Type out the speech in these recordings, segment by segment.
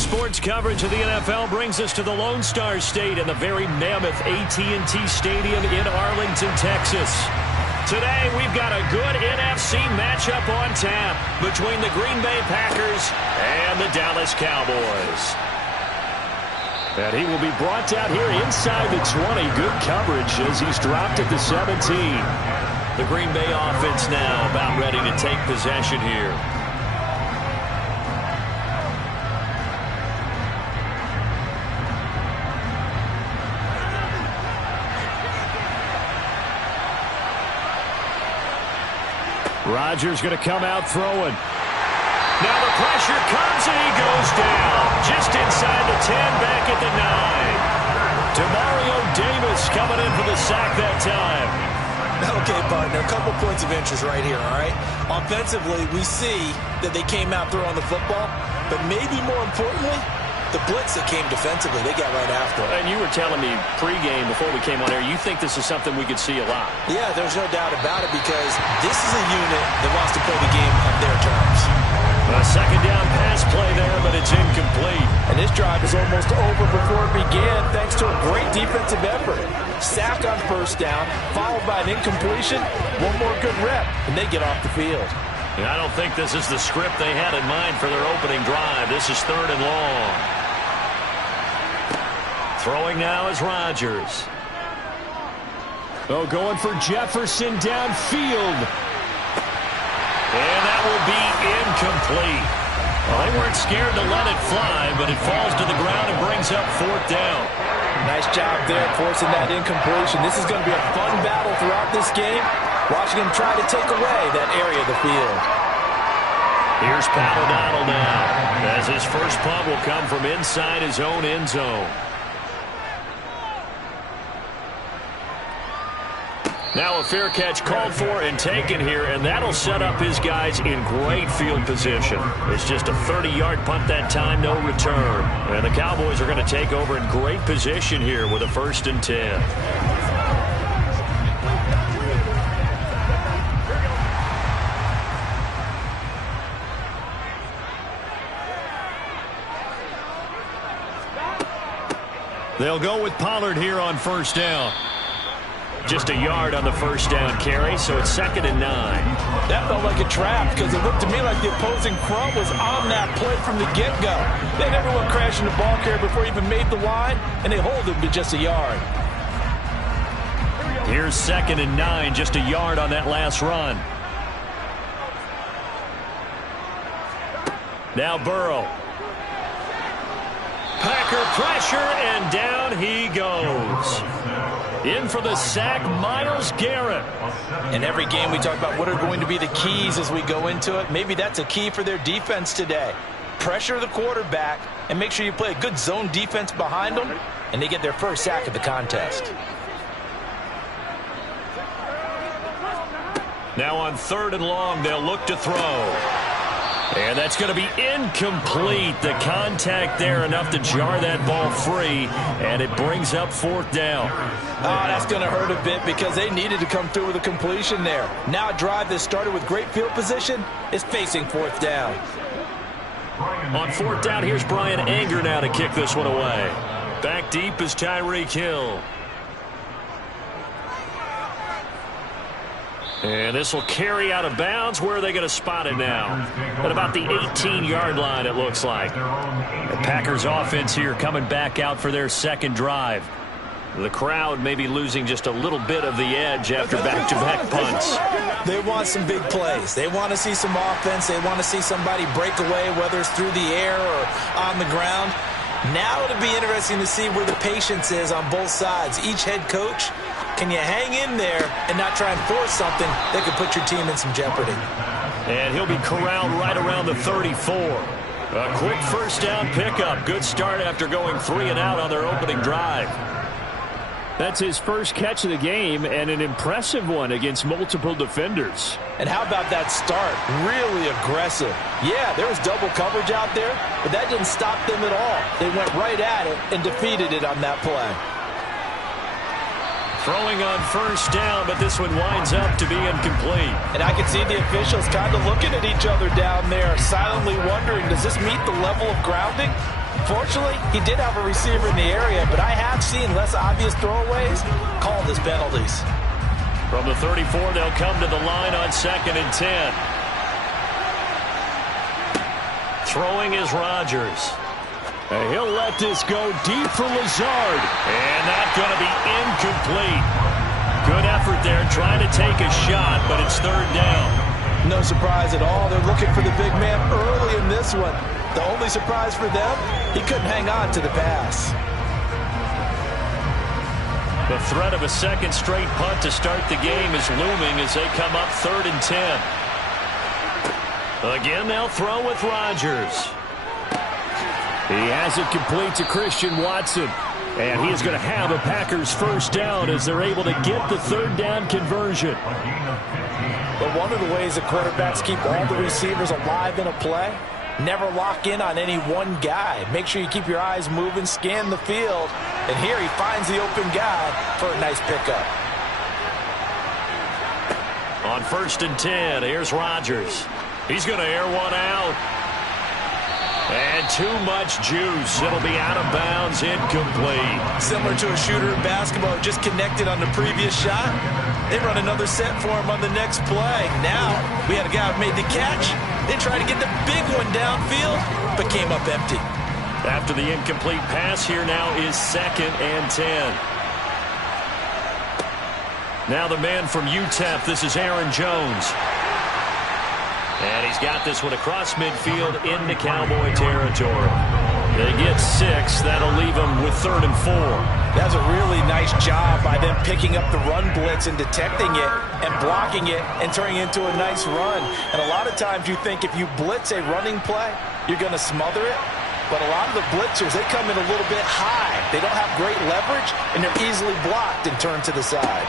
Sports coverage of the NFL brings us to the Lone Star State and the very mammoth AT&T Stadium in Arlington, Texas. Today, we've got a good NFC matchup on tap between the Green Bay Packers and the Dallas Cowboys. And he will be brought down here inside the 20. Good coverage as he's dropped at the 17. The Green Bay offense now about ready to take possession here. Rodgers going to come out throwing. Now the pressure comes and he goes down. Just inside the 10, back at the 9. Demario Davis coming in for the sack that time. Okay, partner, a couple points of interest right here, all right? Offensively, we see that they came out throwing the football, but maybe more importantly, the blitz that came defensively, they got right after it. And you were telling me pregame before we came on air, you think this is something we could see a lot. Yeah, there's no doubt about it because this is a unit that wants to play the game on their terms. A second down pass play there, but it's incomplete. And this drive is almost over before it began thanks to a great defensive effort. Sack on first down, followed by an incompletion, one more good rep, and they get off the field. And I don't think this is the script they had in mind for their opening drive. This is 3rd and long. Throwing now is Rodgers. Oh, going for Jefferson downfield. And that will be incomplete. Well, they weren't scared to let it fly, but it falls to the ground and brings up 4th down. Nice job there forcing that incompletion. This is going to be a fun battle throughout this game. Watching him try to take away that area of the field. Here's Pat O'Donnell now, as his first punt will come from inside his own end zone. Now a fair catch called for and taken here, and that'll set up his guys in great field position. It's just a 30-yard punt that time, no return. And the Cowboys are going to take over in great position here with a 1st and 10. They'll go with Pollard here on 1st down. Just a yard on the 1st down carry, so it's 2nd and 9. That felt like a trap because it looked to me like the opposing front was on that play from the get-go. They never went crashing the ball carrier before he even made the line, and they hold him to just a yard. Here's 2nd and 9, just a yard on that last run. Now Burrow. Packer pressure, and down he goes. In for the sack, Myles Garrett. In every game we talk about what are going to be the keys as we go into it. Maybe that's a key for their defense today. Pressure the quarterback and make sure you play a good zone defense behind them, and they get their first sack of the contest. Now on 3rd and long, they'll look to throw. And that's going to be incomplete. The contact there enough to jar that ball free, and it brings up 4th down. Oh, that's going to hurt a bit because they needed to come through with a completion there. Now a drive that started with great field position is facing 4th down. On 4th down, here's Brian Anger now to kick this one away. Back deep is Tyreek Hill. And this will carry out of bounds. Where are they going to spot it now? At about the 18-yard line, it looks like. The Packers offense here coming back out for their 2nd drive. The crowd may be losing just a little bit of the edge after back-to-back punts. They want some big plays. They want to see some offense. They want to see somebody break away, whether it's through the air or on the ground. Now it'll be interesting to see where the patience is on both sides. Each head coach, can you hang in there and not try and force something that could put your team in some jeopardy? And he'll be corralled right around the 34. A quick 1st down pickup. Good start after going 3 and out on their opening drive. That's his first catch of the game, and an impressive one against multiple defenders. And how about that start? Really aggressive. Yeah, there was double coverage out there, but that didn't stop them at all. They went right at it and defeated it on that play. Throwing on 1st down, but this one winds up to be incomplete. And I can see the officials kind of looking at each other down there, silently wondering, does this meet the level of grounding? Fortunately, he did have a receiver in the area, but I have seen less obvious throwaways called as penalties. From the 34, they'll come to the line on 2nd and 10. Throwing is Rodgers. And he'll let this go deep for Lazard. And that's going to be incomplete. Good effort there trying to take a shot, but it's 3rd down. No surprise at all. They're looking for the big man early in this one. The only surprise for them, he couldn't hang on to the pass. The threat of a second straight punt to start the game is looming as they come up 3rd and 10. Again, they'll throw with Rodgers. He has it complete to Christian Watson. And he is going to have a Packers first down as they're able to get the 3rd down conversion. But one of the ways that quarterbacks keep all the receivers alive in a play, never lock in on any one guy. Make sure you keep your eyes moving, scan the field. And here he finds the open guy for a nice pickup. On 1st and 10, here's Rodgers. He's going to air one out. And too much juice. It'll be out of bounds, incomplete. Similar to a shooter in basketball who just connected on the previous shot. They run another set for him on the next play. Now, we had a guy who made the catch. They tried to get the big one downfield, but came up empty. After the incomplete pass, here now is 2nd and 10. Now the man from UTEP, this is Aaron Jones. And he's got this one across midfield into Cowboy territory. They get 6. That'll leave them with 3rd and 4. That's a really nice job by them picking up the run blitz and detecting it and blocking it and turning it into a nice run. And a lot of times you think if you blitz a running play, you're going to smother it. But a lot of the blitzers, they come in a little bit high. They don't have great leverage, and they're easily blocked and turned to the side.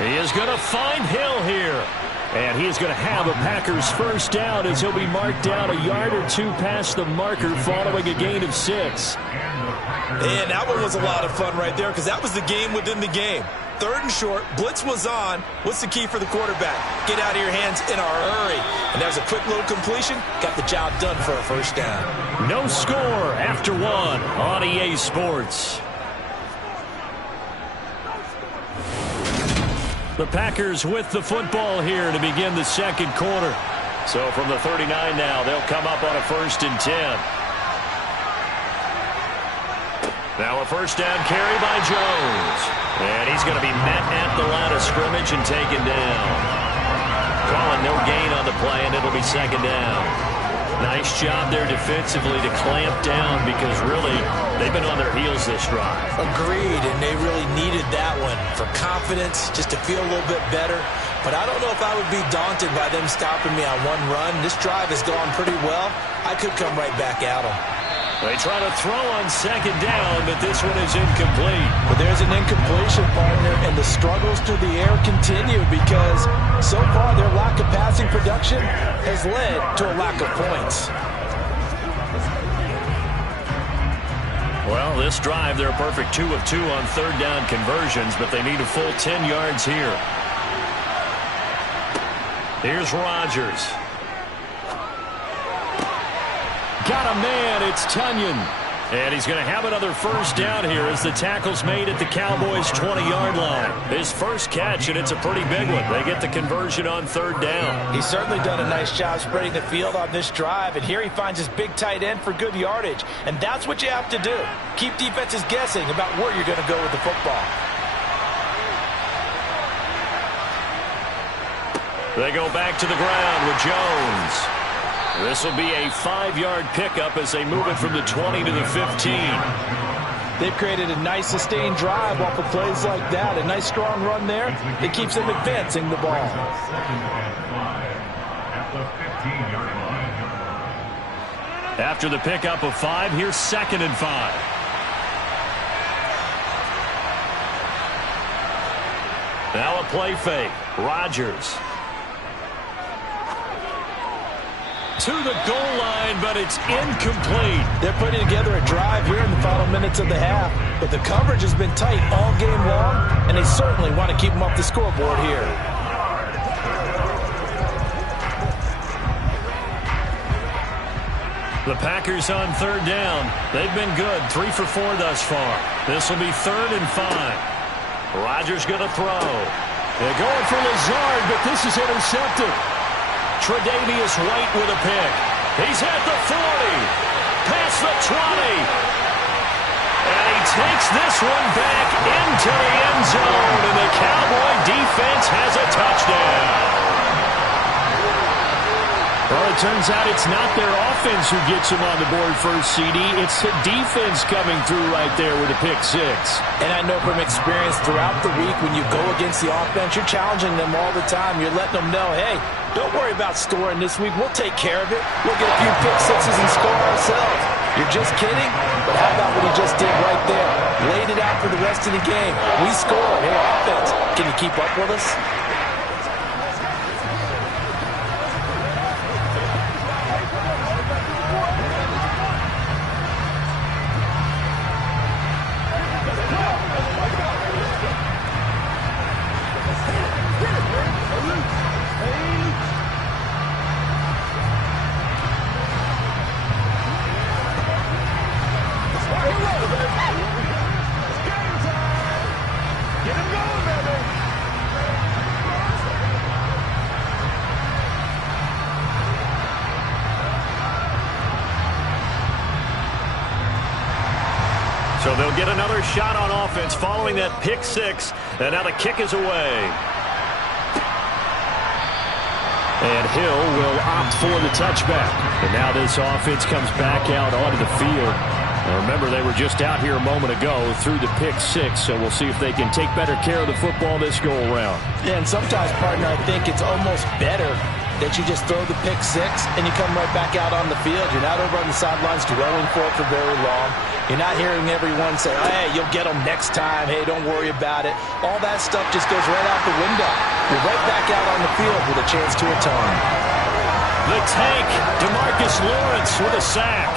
He is going to find Hill here. And he is going to have a Packers first down as he'll be marked down a yard or 2 past the marker following a gain of 6. And that one was a lot of fun right there because that was the game within the game. 3rd and short, blitz was on. What's the key for the quarterback? Get out of your hands in a hurry. And that was a quick little completion. Got the job done for a first down. No score after 1 on EA Sports. The Packers with the football here to begin the 2nd quarter. So from the 39 now, they'll come up on a 1st and 10. Now a first down carry by Jones. And he's going to be met at the line of scrimmage and taken down. Calling no gain on the play, and it'll be 2nd down. Nice job there defensively to clamp down because really they've been on their heels this drive. Agreed, and they really needed that one for confidence, just to feel a little bit better. But I don't know if I would be daunted by them stopping me on one run. This drive has gone pretty well. I could come right back at them. They try to throw on 2nd down, but this one is incomplete. But there's an incompletion, partner, and the struggles through the air continue because so far their lack of passing production has led to a lack of points. Well, this drive, they're a perfect 2 of 2 on 3rd down conversions, but they need a full 10 yards here. Here's Rodgers. Got a man, it's Tunyon. And he's going to have another first down here as the tackle's made at the Cowboys' 20-yard line. His first catch, and it's a pretty big one. They get the conversion on 3rd down. He's certainly done a nice job spreading the field on this drive, and here he finds his big tight end for good yardage. And that's what you have to do. Keep defenses guessing about where you're going to go with the football. They go back to the ground with Jones. This will be a 5-yard pickup as they move it from the 20 to the 15. They've created a nice sustained drive off of plays like that. A nice strong run there. It keeps them advancing the ball. After the pickup of 5, here's 2nd and 5. Now a play fake. Rodgers. To the goal line, but it's incomplete. They're putting together a drive here in the final minutes of the half, but the coverage has been tight all game long, and they certainly want to keep them off the scoreboard here. The Packers on third down. They've been good, 3 for 4 thus far. This will be 3rd and 5. Rodgers going to throw. They're going for Lazard, but this is intercepted. Tre'Davious White with a pick. He's at the 40. Past the 20. And he takes this one back into the end zone. And the Cowboy defense has a touchdown. Well, it turns out it's not their offense who gets them on the board first, CD. It's the defense coming through right there with a pick 6. And I know from experience throughout the week when you go against the offense, you're challenging them all the time. You're letting them know, hey, don't worry about scoring this week. We'll take care of it. We'll get a few pick 6s and score ourselves. You're just kidding? But how about what he just did right there? Laid it out for the rest of the game. We scored. Hey, offense, can you keep up with us? So they'll get another shot on offense following that pick 6. And now the kick is away. And Hill will opt for the touchback. And now this offense comes back out onto the field. Now remember, they were just out here a moment ago through the pick 6, so we'll see if they can take better care of the football this go-around. Yeah, and sometimes, partner, I think it's almost better that you just throw the pick 6 and you come right back out on the field. You're not over on the sidelines dwelling for it for very long. You're not hearing everyone say, oh, hey, you'll get them next time. Hey, don't worry about it. All that stuff just goes right out the window. You're right back out on the field with a chance to atone. The tank, DeMarcus Lawrence with a sack.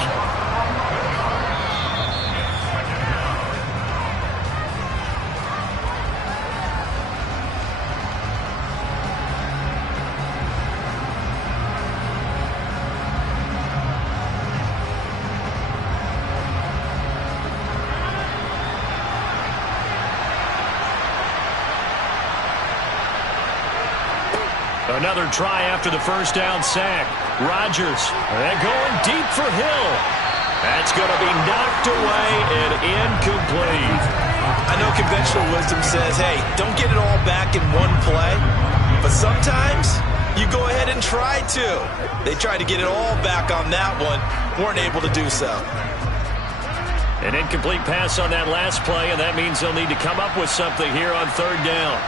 Another try after the first down sack. Rodgers, and going deep for Hill. That's going to be knocked away and incomplete. I know conventional wisdom says, hey, don't get it all back in one play. But sometimes you go ahead and try to. They tried to get it all back on that one. Weren't able to do so. An incomplete pass on that last play, and that means they'll need to come up with something here on third down.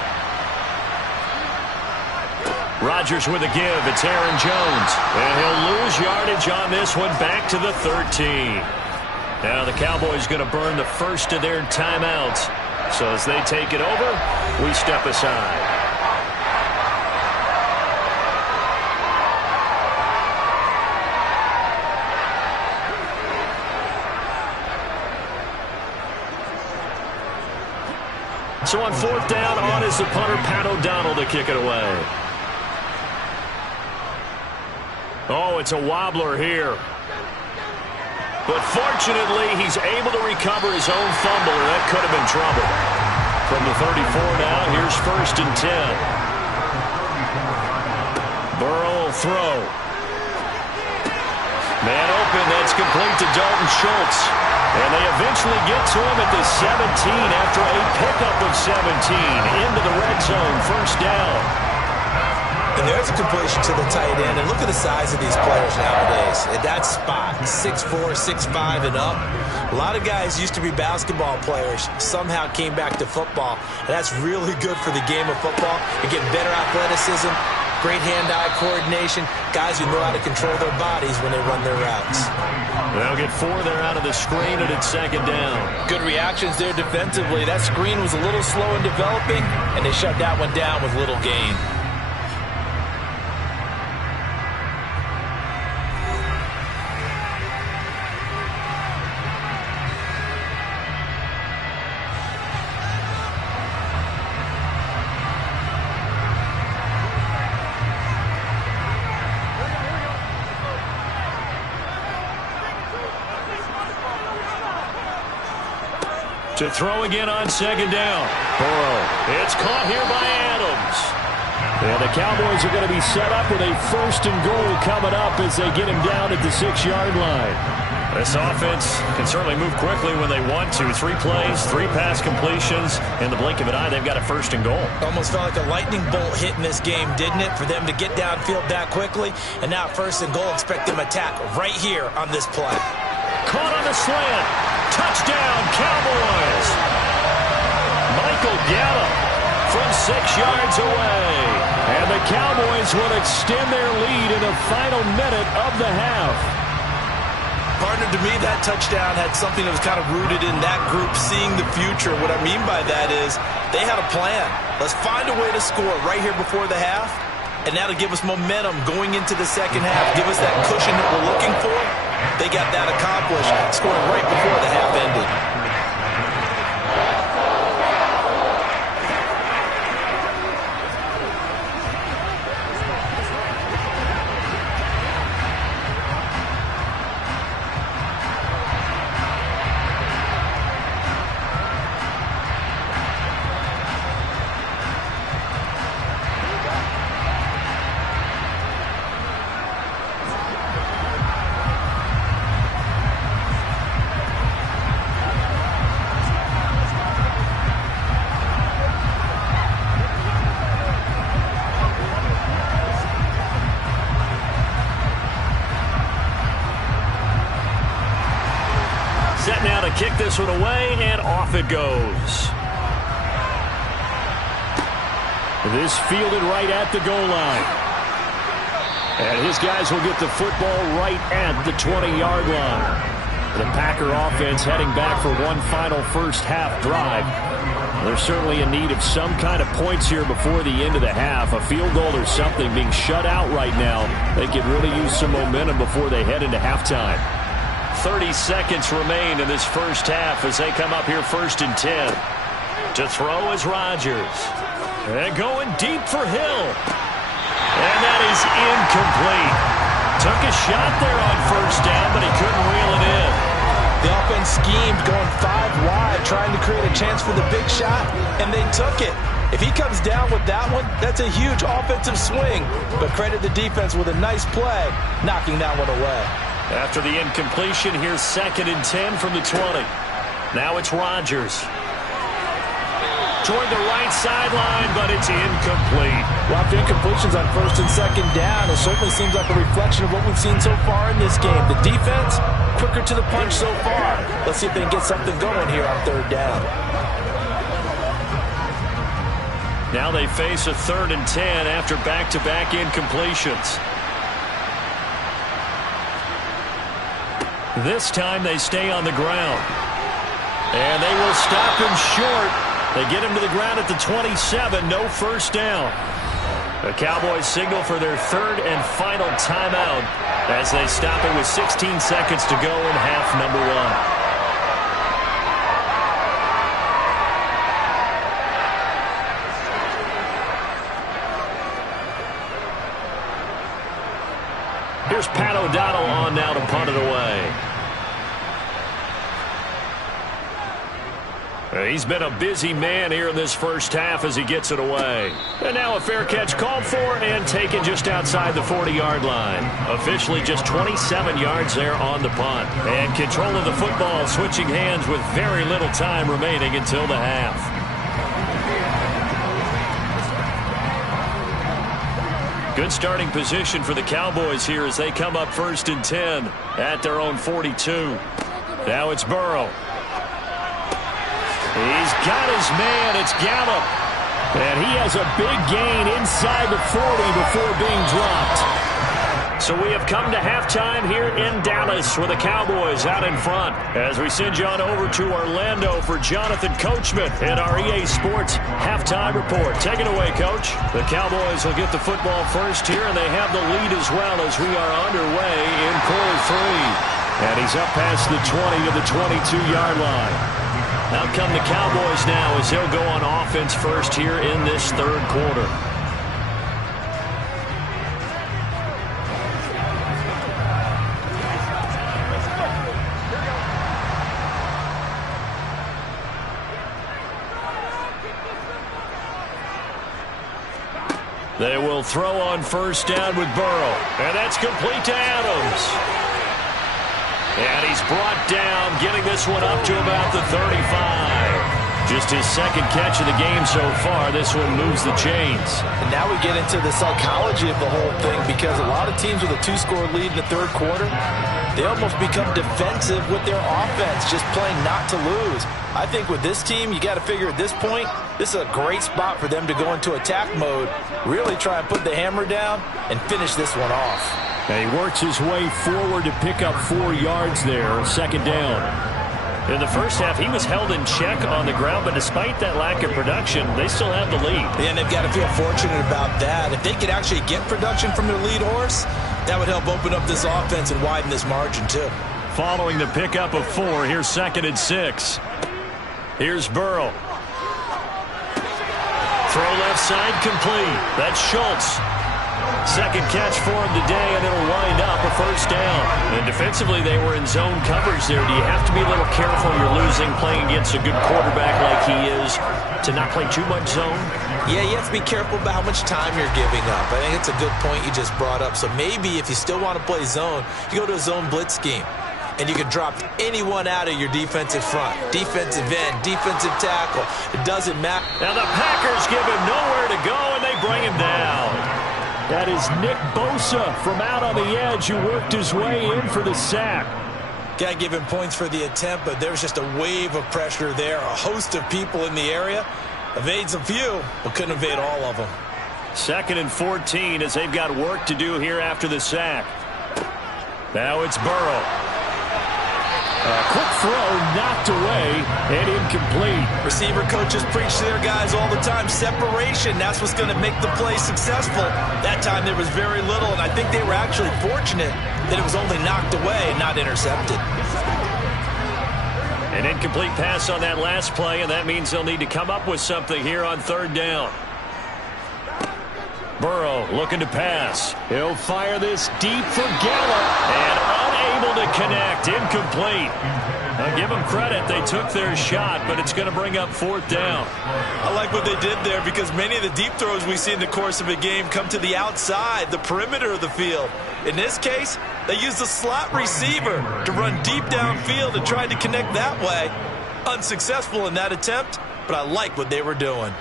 Rodgers with a give. It's Aaron Jones. And he'll lose yardage on this one back to the 13. Now the Cowboys going to burn the first of their timeouts. So as they take it over, we step aside. So on fourth down, on is the punter, Pat O'Donnell, to kick it away. Oh, it's a wobbler here. But fortunately, he's able to recover his own fumble, or that could have been trouble. From the 34 now, here's 1st and 10. Burrow will throw. Man open, that's complete to Dalton Schultz. And they eventually get to him at the 17 after a pickup of 17 into the red zone, 1st down. And there's a completion to the tight end. And look at the size of these players nowadays. At that spot, 6'4", 6'5", and up. A lot of guys used to be basketball players, somehow came back to football. And that's really good for the game of football. You're getting better athleticism, great hand-eye coordination, guys who know how to control their bodies when they run their routes. They'll get 4 there out of the screen, and it's 2nd down. Good reactions there defensively. That screen was a little slow in developing, and they shut that one down with little gain. To throw again on second down. Burrow. It's caught here by Adams. And the Cowboys are going to be set up with a 1st and goal coming up as they get him down at the 6-yard line. This offense can certainly move quickly when they want to. 3 plays, 3 pass completions. In the blink of an eye, they've got a 1st and goal. Almost felt like a lightning bolt hit in this game, didn't it? For them to get downfield that quickly. And now 1st and goal, expect them to attack right here on this play. Caught on the slant. Touchdown, Cowboys. Michael Gallup from 6 yards away. And the Cowboys will extend their lead in the final minute of the half. Partner, to me, that touchdown had something that was kind of rooted in that group seeing the future. What I mean by that is they had a plan. Let's find a way to score right here before the half. And now to give us momentum going into the second half, give us that cushion that we're looking for. They got that accomplished, scoring right before the half ended. Set now to kick this one away, and off it goes. This fielded right at the goal line. And his guys will get the football right at the 20-yard line. The Packer offense heading back for one final first-half drive. They're certainly in need of some kind of points here before the end of the half. A field goal or something, being shut out right now. They could really use some momentum before they head into halftime. 30 seconds remain in this first half as they come up here 1st and 10. To throw is Rodgers. And going deep for Hill. And that is incomplete. Took a shot there on 1st down, but he couldn't reel it in. The offense schemed, going 5 wide, trying to create a chance for the big shot, and they took it. If he comes down with that one, that's a huge offensive swing. But credit the defense with a nice play, knocking that one away. After the incompletion, here's 2nd and 10 from the 20. Now it's Rodgers. Toward the right sideline, but it's incomplete. Lots of incompletions on 1st and 2nd down. It certainly seems like a reflection of what we've seen so far in this game. The defense, quicker to the punch so far. Let's see if they can get something going here on 3rd down. Now they face a 3rd and 10 after back-to-back incompletions. This time they stay on the ground. And they will stop him short. They get him to the ground at the 27. No 1st down. The Cowboys signal for their 3rd and final timeout as they stop it with 16 seconds to go in half number 1. Here's Pat O'Donnell on now to punt it away. He's been a busy man here in this first half as he gets it away. And now a fair catch called for and taken just outside the 40-yard line. Officially just 27 yards there on the punt. And control of the football switching hands with very little time remaining until the half. Good starting position for the Cowboys here as they come up 1st and 10 at their own 42. Now it's Burrow. He's got his man. It's Gallup. And he has a big gain inside the 40 before being dropped. So we have come to halftime here in Dallas with the Cowboys out in front. As we send you on over to Orlando for Jonathan Coachman in our EA Sports Halftime Report. Take it away, Coach. The Cowboys will get the football first here, and they have the lead as well as we are underway in quarter 3. And he's up past the 20 to the 22-yard line. Out come the Cowboys now as they'll go on offense first here in this 3rd quarter. They will throw on first down with Burrow. And that's complete to Adams. And he's brought down, getting this one up to about the 35. Just his second catch of the game so far. This one moves the chains. And now we get into the psychology of the whole thing, because a lot of teams with a 2-score lead in the third quarter, they almost become defensive with their offense, just playing not to lose. I think with this team, you got to figure at this point, this is a great spot for them to go into attack mode, really try and put the hammer down and finish this one off. And he works his way forward to pick up 4 yards there, second down. In the first half, he was held in check on the ground, but despite that lack of production, they still have the lead. And they've got to feel fortunate about that. If they could actually get production from their lead horse, that would help open up this offense and widen this margin too. Following the pickup of 4, here's 2nd and 6. Here's Burrow. Throw left side complete. That's Schultz. Second catch for him today, and it'll wind up a first down. And defensively, they were in zone coverage there. Do you have to be a little careful you're losing playing against a good quarterback like he is to not play too much zone? Yeah, you have to be careful about how much time you're giving up. I think it's a good point you just brought up. So maybe if you still want to play zone, you go to a zone blitz scheme. And you can drop anyone out of your defensive front. Defensive end, defensive tackle. It doesn't matter. Now the Packers give him nowhere to go, and they bring him down. That is Nick Bosa from out on the edge who worked his way in for the sack. Got to give him points for the attempt, but there's just a wave of pressure there. A host of people in the area. Evades a few, but couldn't evade all of them. 2nd and 14 as they've got work to do here after the sack. Now it's Burrow. A quick throw knocked away and incomplete. Receiver coaches preach to their guys all the time. Separation, that's what's going to make the play successful. That time there was very little, and I think they were actually fortunate that it was only knocked away and not intercepted. An incomplete pass on that last play, and that means they'll need to come up with something here on 3rd down. Burrow looking to pass. He'll fire this deep for Gallup, and unable to connect. Incomplete. I'll give them credit. They took their shot, but it's going to bring up 4th down. I like what they did there, because many of the deep throws we see in the course of a game come to the outside, the perimeter of the field. In this case, they used a slot receiver to run deep downfield and tried to connect that way. Unsuccessful in that attempt, but I like what they were doing.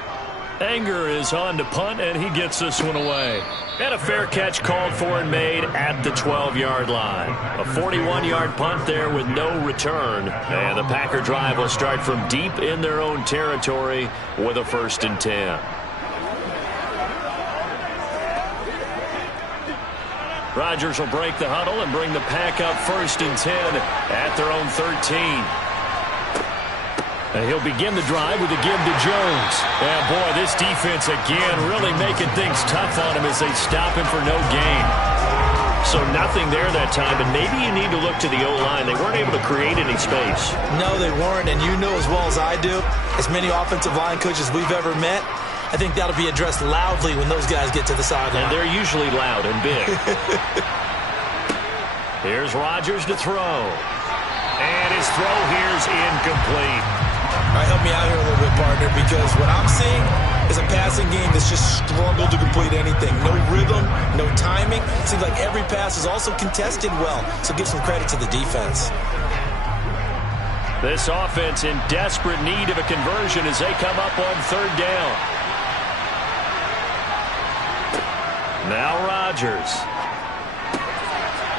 Anger is on to punt, and he gets this one away. And a fair catch called for and made at the 12-yard line. A 41-yard punt there with no return. And the Packer drive will start from deep in their own territory with a 1st and 10. Rodgers will break the huddle and bring the Pack up 1st and 10 at their own 13. And he'll begin the drive with a give to Jones. And boy, this defense again really making things tough on him as they stop him for no gain. So nothing there that time, and maybe you need to look to the O-line. They weren't able to create any space. No, they weren't, and you know as well as I do, as many offensive line coaches we've ever met, I think that'll be addressed loudly when those guys get to the sideline. And they're usually loud and big. Here's Rodgers to throw. And his throw here's incomplete. All right, help me out here a little bit, partner, because what I'm seeing is a passing game that's just struggled to complete anything. No rhythm, no timing. Seems like every pass is also contested well, so give some credit to the defense. This offense in desperate need of a conversion as they come up on 3rd down. Now Rodgers.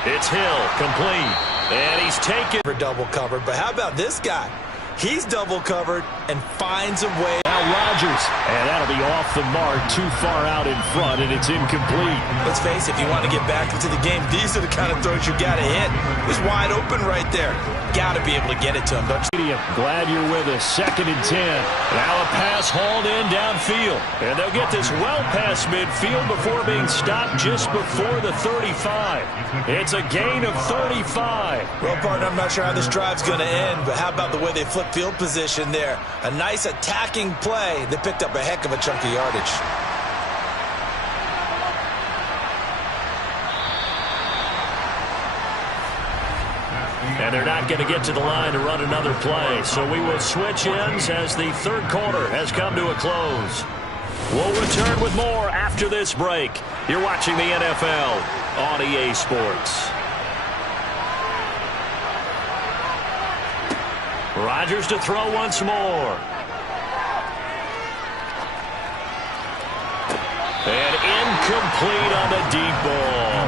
It's Hill, complete. And he's taken for double covered, but how about this guy? He's double covered and finds a way. Now Rodgers, and that'll be off the mark, too far out in front, and it's incomplete. Let's face it, if you want to get back into the game, these are the kind of throws you got to hit. He's wide open right there. Got to be able to get it to him, don't you? Glad you're with us. 2nd and 10. Now a pass hauled in downfield, and they'll get this well past midfield before being stopped just before the 35. It's a gain of 35. Well, partner, I'm not sure how this drive's going to end, but how about the way they flip field position there? A nice attacking play that picked up a heck of a chunk of yardage. And they're not going to get to the line to run another play. So we will switch ends as the 3rd quarter has come to a close. We'll return with more after this break. You're watching the NFL on EA Sports. Rodgers to throw once more. And incomplete on the deep ball.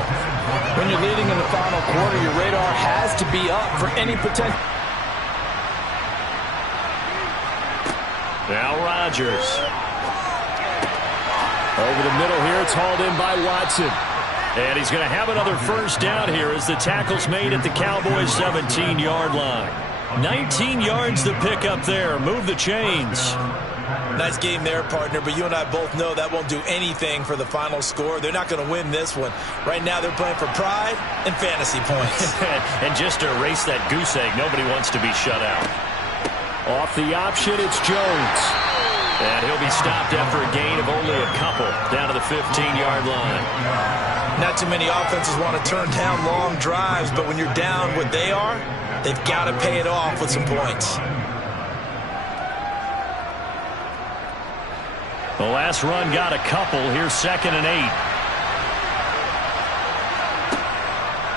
When you're leading in the final quarter, your radar has to be up for any potential. Now Rodgers. Over the middle here, it's hauled in by Watson. And he's going to have another first down here as the tackle's made at the Cowboys' 17-yard line. 19 yards to pick up there. Move the chains. Nice game there, partner, but you and I both know that won't do anything for the final score. They're not going to win this one. Right now they're playing for pride and fantasy points. And just to erase that goose egg, nobody wants to be shut out. Off the option, it's Jones. And he'll be stopped after a gain of only a couple down to the 15-yard line. Not too many offenses want to turn down long drives, but when you're down what they are, they've got to pay it off with some points. The last run got a couple. Here's 2nd and 8.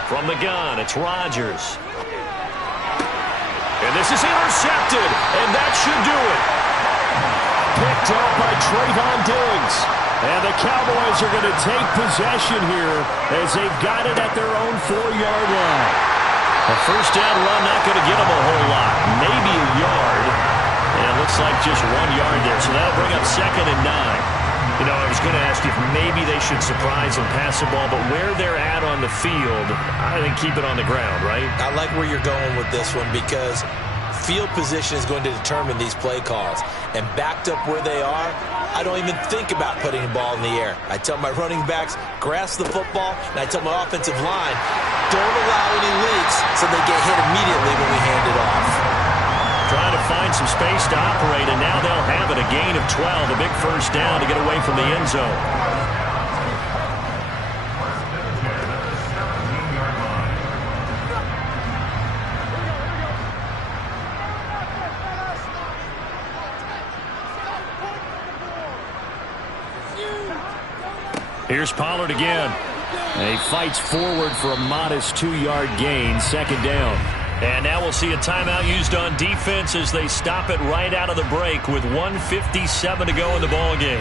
From the gun, it's Rodgers. And this is intercepted, and that should do it. Picked up by Trayvon Diggs. And the Cowboys are going to take possession here as they've got it at their own 4-yard line. A first down run not going to get them a whole lot. Maybe a yard. And it looks like just 1 yard there. So that'll bring up 2nd and 9. You know, I was going to ask you if maybe they should surprise and pass the ball, but where they're at on the field, I think keep it on the ground, right? I like where you're going with this one because field position is going to determine these play calls. And backed up where they are, I don't even think about putting the ball in the air. I tell my running backs, grasp the football, and I tell my offensive line, don't allow any leaks so they get hit immediately when we hand it off. Trying to find some space to operate, and now they'll have it. A gain of 12, a big first down to get away from the end zone. Here's Pollard again. And he fights forward for a modest 2-yard gain, 2nd down. And now we'll see a timeout used on defense as they stop it right out of the break with 1:57 to go in the ball game.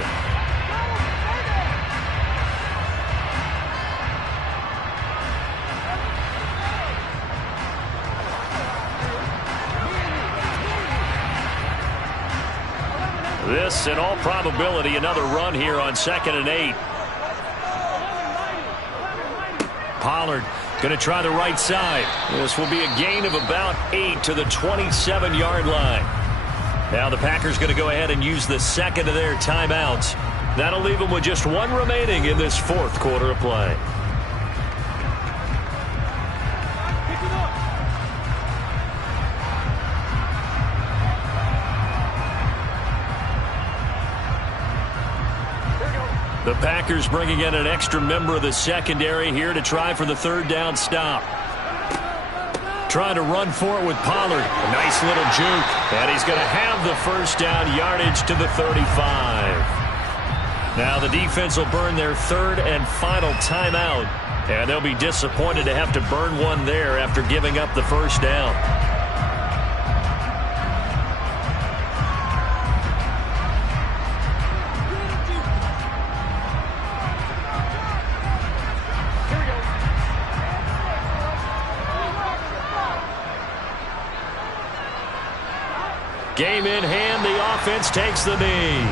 This, in all probability, another run here on 2nd and 8. Pollard going to try the right side. This will be a gain of about 8 to the 27-yard line. Now the Packers going to go ahead and use the second of their timeouts. That'll leave them with just 1 remaining in this 4th quarter of play. The Packers bringing in an extra member of the secondary here to try for the 3rd down stop. Trying to run for it with Pollard. A nice little juke. And he's going to have the first down, yardage to the 35. Now the defense will burn their 3rd and final timeout. And they'll be disappointed to have to burn one there after giving up the first down. Game in hand, the offense takes the knee.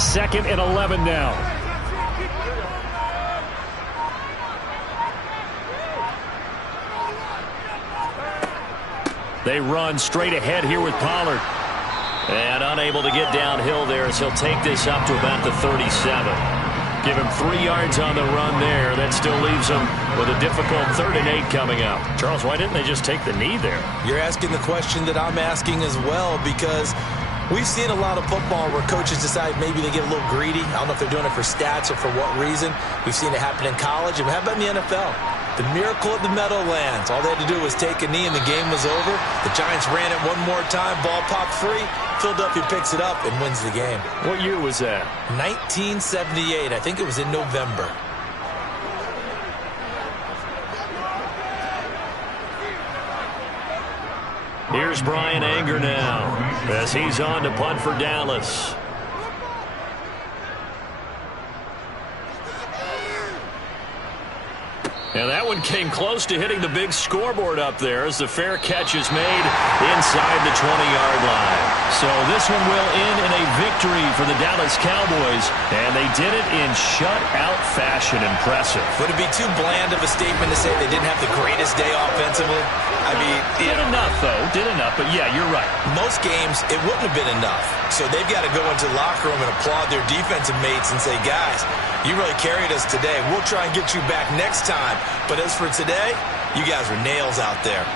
Second and 11 now. They run straight ahead here with Pollard. And unable to get downhill there as he'll take this up to about the 37. Give him 3 yards on the run there. That still leaves him with a difficult 3rd and 8 coming up. Charles, why didn't they just take the knee there? You're asking the question that I'm asking as well, because We've seen a lot of football where coaches decide maybe they get a little greedy. I don't know if they're doing it for stats or for what reason. We've seen it happen in college. And how about in the NFL? The miracle of the Meadowlands. All they had to do was take a knee and the game was over. The Giants ran it one more time. Ball popped free. Philadelphia picks it up and wins the game. What year was that? 1978. I think it was in November. Here's Brian Anger now as he's on to punt for Dallas. And that one came close to hitting the big scoreboard up there as the fair catch is made inside the 20-yard line. So this one will end in a victory for the Dallas Cowboys, and they did it in shutout fashion. Impressive. Would it be too bland of a statement to say they didn't have the greatest day offensively? I mean, did enough, though. Did enough, but yeah, you're right. Most games, it wouldn't have been enough. So they've got to go into the locker room and applaud their defensive mates and say, guys, you really carried us today. We'll try and get you back next time. But as for today, you guys were nails out there.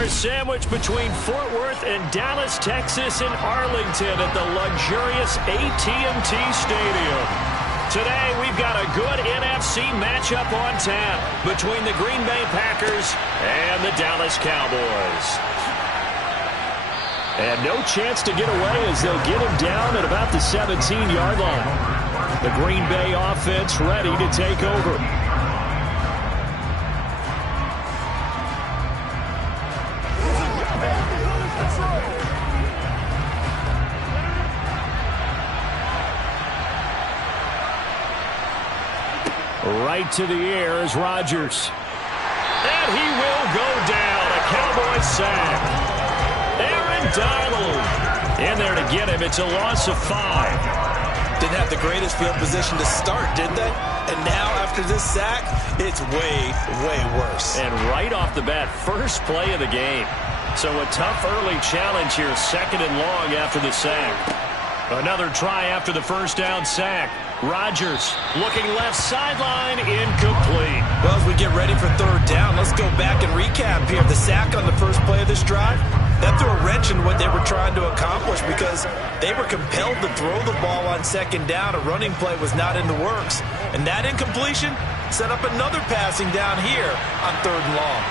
are sandwiched between Fort Worth and Dallas, Texas, and Arlington at the luxurious AT&T Stadium. Today, we've got a good NFC matchup on tap between the Green Bay Packers and the Dallas Cowboys. And no chance to get away as they'll get him down at about the 17-yard line. The Green Bay offense ready to take over. Right to the air is Rodgers. And he will go down. A Cowboys sack. Aaron Donald in there to get him. It's a loss of 5. Didn't have the greatest field position to start, did they? And now after this sack, it's way, way worse. And right off the bat, first play of the game. So a tough early challenge here, 2nd and long after the sack. Another try after the first down sack. Rodgers looking left sideline, incomplete. Well, as we get ready for 3rd down, let's go back and recap here. The sack on the first play of this drive, that threw a wrench in what they were trying to accomplish because they were compelled to throw the ball on 2nd down. A running play was not in the works. And that incompletion set up another passing down here on 3rd and long.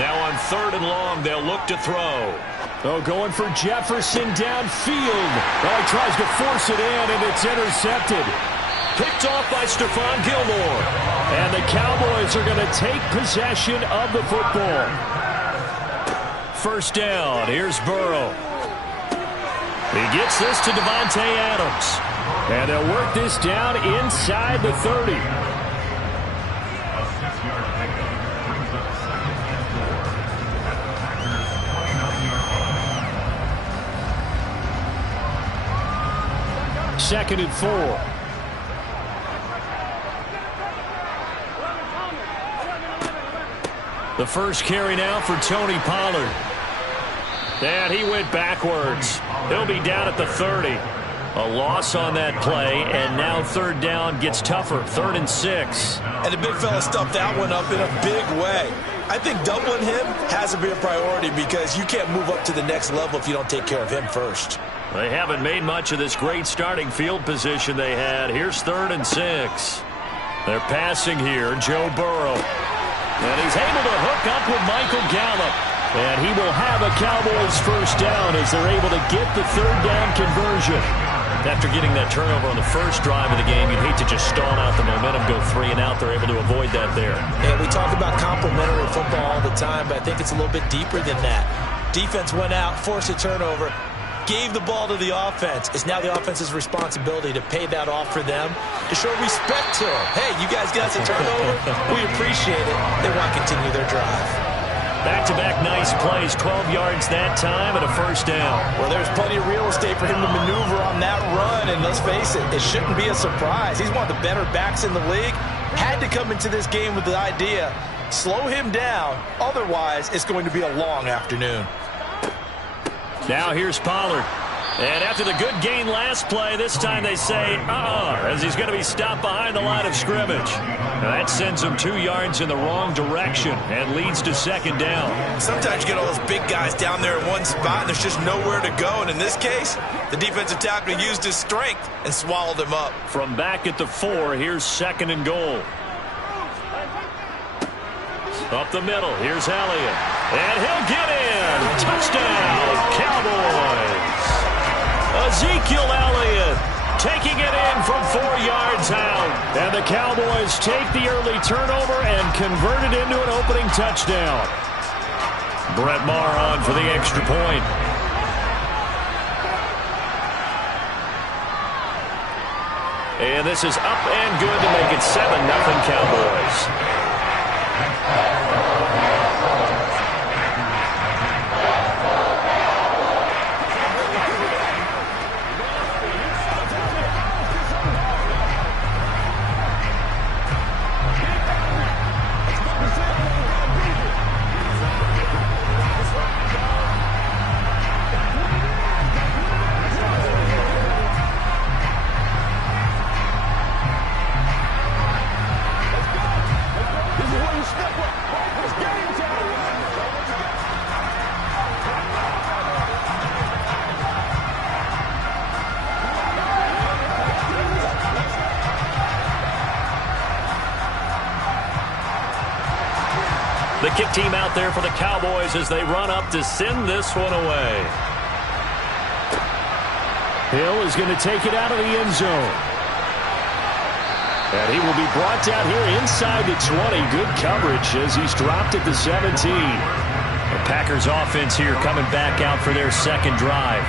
Now on 3rd and long, they'll look to throw. Oh, going for Jefferson downfield. Oh, he tries to force it in, and it's intercepted. Picked off by Stephon Gilmore. And the Cowboys are going to take possession of the football. First down. Here's Burrow. He gets this to Davante Adams. And they'll work this down inside the 30. Second and 4. The first carry now for Tony Pollard. And he went backwards. He'll be down at the 30. A loss on that play, and now 3rd down gets tougher. 3rd and 6. And the big fella stuffed that one up in a big way. I think doubling him has to be a priority because you can't move up to the next level if you don't take care of him first. They haven't made much of this great starting field position they had. Here's 3rd and 6. They're passing here, Joe Burrow. And he's able to hook up with Michael Gallup. And he will have a Cowboys first down as they're able to get the 3rd down conversion. After getting that turnover on the first drive of the game, you'd hate to just stall out the momentum, go 3 and out. They're able to avoid that there. Yeah, we talk about complementary football all the time, but I think it's a little bit deeper than that. Defense went out, forced a turnover, gave the ball to the offense. It's now the offense's responsibility to pay that off for them, to show respect to them. Hey, you guys got the turnover. We appreciate it. They want to continue their drive. Back-to-back nice plays, 12 yards that time and a first down. Well, there's plenty of real estate for him to maneuver on that run, and let's face it, it shouldn't be a surprise. He's one of the better backs in the league. Had to come into this game with the idea, slow him down, otherwise it's going to be a long afternoon. Now here's Pollard. And after the good gain last play, this time they say, as he's going to be stopped behind the line of scrimmage. Now that sends him 2 yards in the wrong direction and leads to 2nd down. Sometimes you get all those big guys down there in one spot, and there's just nowhere to go. And in this case, the defensive tackle used his strength and swallowed him up. From back at the 4, here's 2nd and goal. Up the middle, here's Elliott. And he'll get in. Touchdown, Cowboys. Ezekiel Elliott taking it in from 4 yards out. And the Cowboys take the early turnover and convert it into an opening touchdown. Brett Maher on for the extra point. And this is up and good to make it 7-0 Cowboys. The kick team out there for the Cowboys as they run up to send this one away. Hill is going to take it out of the end zone. And he will be brought down here inside the 20. Good coverage as he's dropped at the 17. The Packers offense here coming back out for their second drive.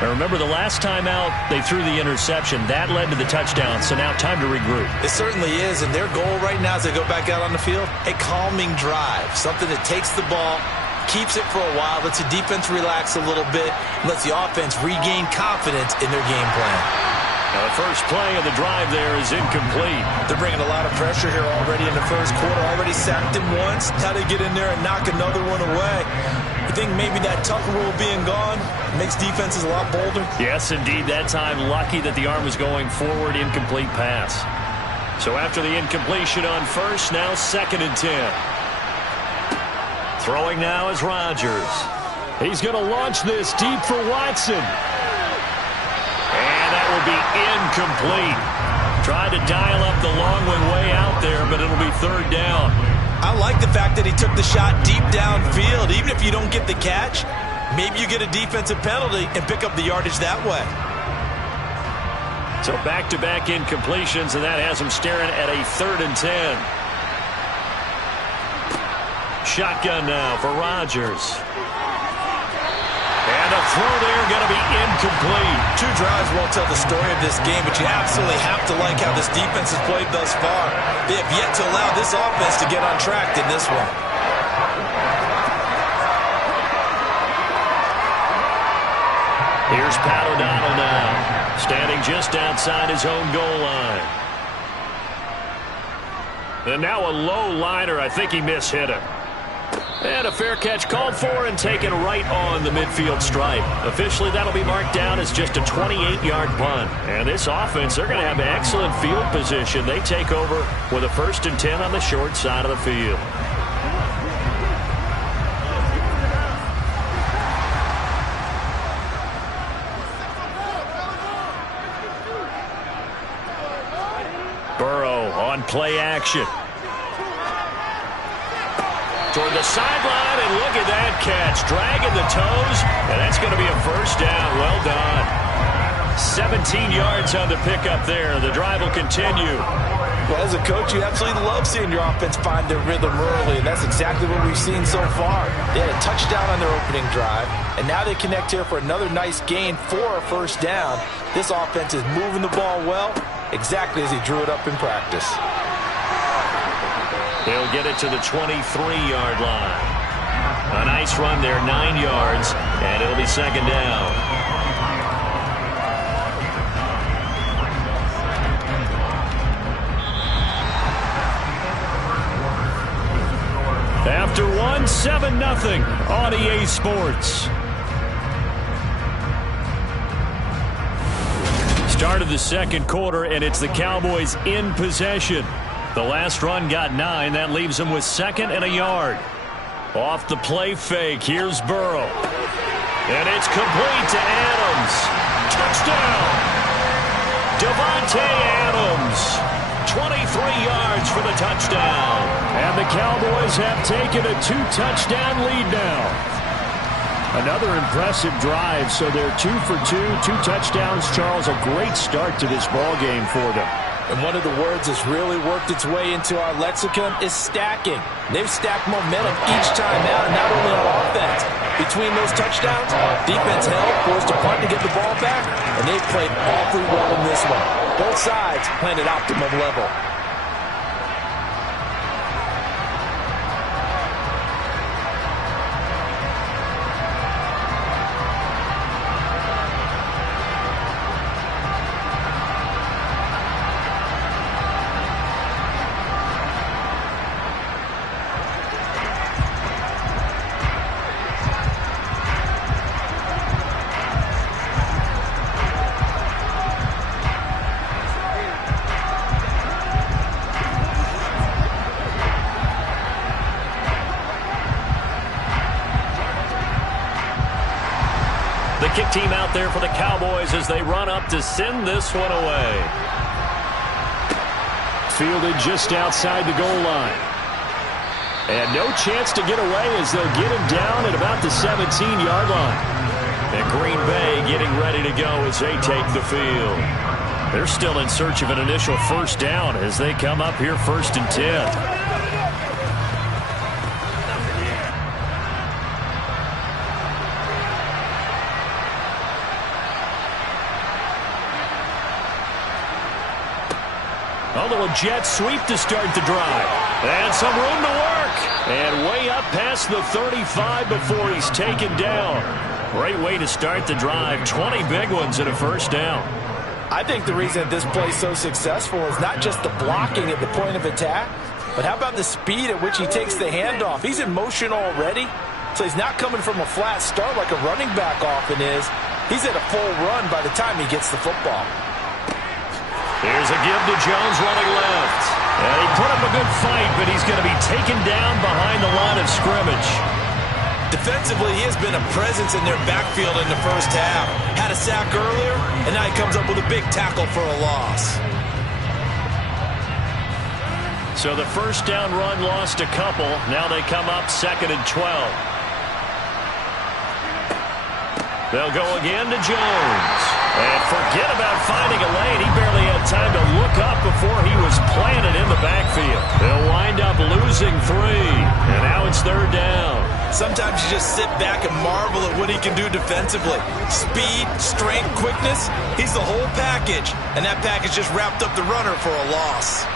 Now remember, the last time out, they threw the interception. That led to the touchdown, so now time to regroup. It certainly is, and their goal right now as they go back out on the field, a calming drive, something that takes the ball, keeps it for a while, lets the defense relax a little bit, lets the offense regain confidence in their game plan. Now the first play of the drive there is incomplete. They're bringing a lot of pressure here already in the first quarter. Already sacked him once. How to get in there and knock another one away. You think maybe that Tucker rule being gone makes defenses a lot bolder? Yes, indeed. That time, lucky that the arm was going forward. Incomplete pass. So after the incompletion on first, now 2nd and 10. Throwing now is Rodgers. He's going to launch this deep for Watson. And that will be incomplete. Tried to dial up the long one way out there, but it'll be 3rd down. I like the fact that he took the shot deep downfield. Even if you don't get the catch, maybe you get a defensive penalty and pick up the yardage that way. So back-to-back incompletions, and that has him staring at a 3rd and 10. Shotgun now for Rodgers. And a throw there going to be incomplete. 2 drives won't tell the story of this game, but you absolutely have to like how this defense has played thus far. They have yet to allow this offense to get on track in this one. Here's Pat O'Donnell now, standing just outside his own goal line. And now a low liner. I think he mishit him. And a fair catch called for and taken right on the midfield stripe. Officially, that'll be marked down as just a 28-yard punt. And this offense, they're going to have excellent field position. They take over with a 1st and 10 on the short side of the field. Burrow on play action. Toward the sideline, and look at that catch. Dragging the toes, and that's going to be a 1st down. Well done. 17 yards on the pickup there. The drive will continue. Well, as a coach, you absolutely love seeing your offense find their rhythm early, and that's exactly what we've seen so far. They had a touchdown on their opening drive, and now they connect here for another nice gain for a 1st down. This offense is moving the ball well, exactly as he drew it up in practice. He'll get it to the 23-yard line. A nice run there, 9 yards, and it'll be 2nd down. After one, 7-0 on EA Sports. Start of the 2nd quarter, and it's the Cowboys in possession. The last run got 9. That leaves him with 2nd and a yard. Off the play fake, here's Burrow. And it's complete to Adams. Touchdown! Davante Adams. 23 yards for the touchdown. And the Cowboys have taken a 2-touchdown lead now. Another impressive drive, so they're 2 for 2, 2 touchdowns. Charles, a great start to this ball game for them. And one of the words that's really worked its way into our lexicon is stacking. They've stacked momentum each time out, and not only on offense. Between those touchdowns, defense held, forced a punt to get the ball back, and they've played awfully well in this one. Both sides playing at optimum level. Kick team out there for the Cowboys as they run up to send this one away. Fielded just outside the goal line. And no chance to get away as they'll get him down at about the 17-yard line. And Green Bay getting ready to go as they take the field. They're still in search of an initial first down as they come up here 1st and 10. A little jet sweep to start the drive. And some room to work. And way up past the 35 before he's taken down. Great way to start the drive. 20 big ones and a first down. I think the reason that this play is so successful is not just the blocking at the point of attack, but how about the speed at which he takes the handoff? He's in motion already, so he's not coming from a flat start like a running back often is. He's at a full run by the time he gets the football. Here's a give to Jones running left. And he put up a good fight, but he's going to be taken down behind the line of scrimmage. Defensively, he has been a presence in their backfield in the first half. Had a sack earlier, and now he comes up with a big tackle for a loss. So the first down run lost a couple. Now they come up 2nd and 12. They'll go again to Jones. And forget about finding a lane. He barely had time to look up before he was planted in the backfield. They'll wind up losing 3. And now it's 3rd down. Sometimes you just sit back and marvel at what he can do defensively. Speed, strength, quickness. He's the whole package. And that package just wrapped up the runner for a loss.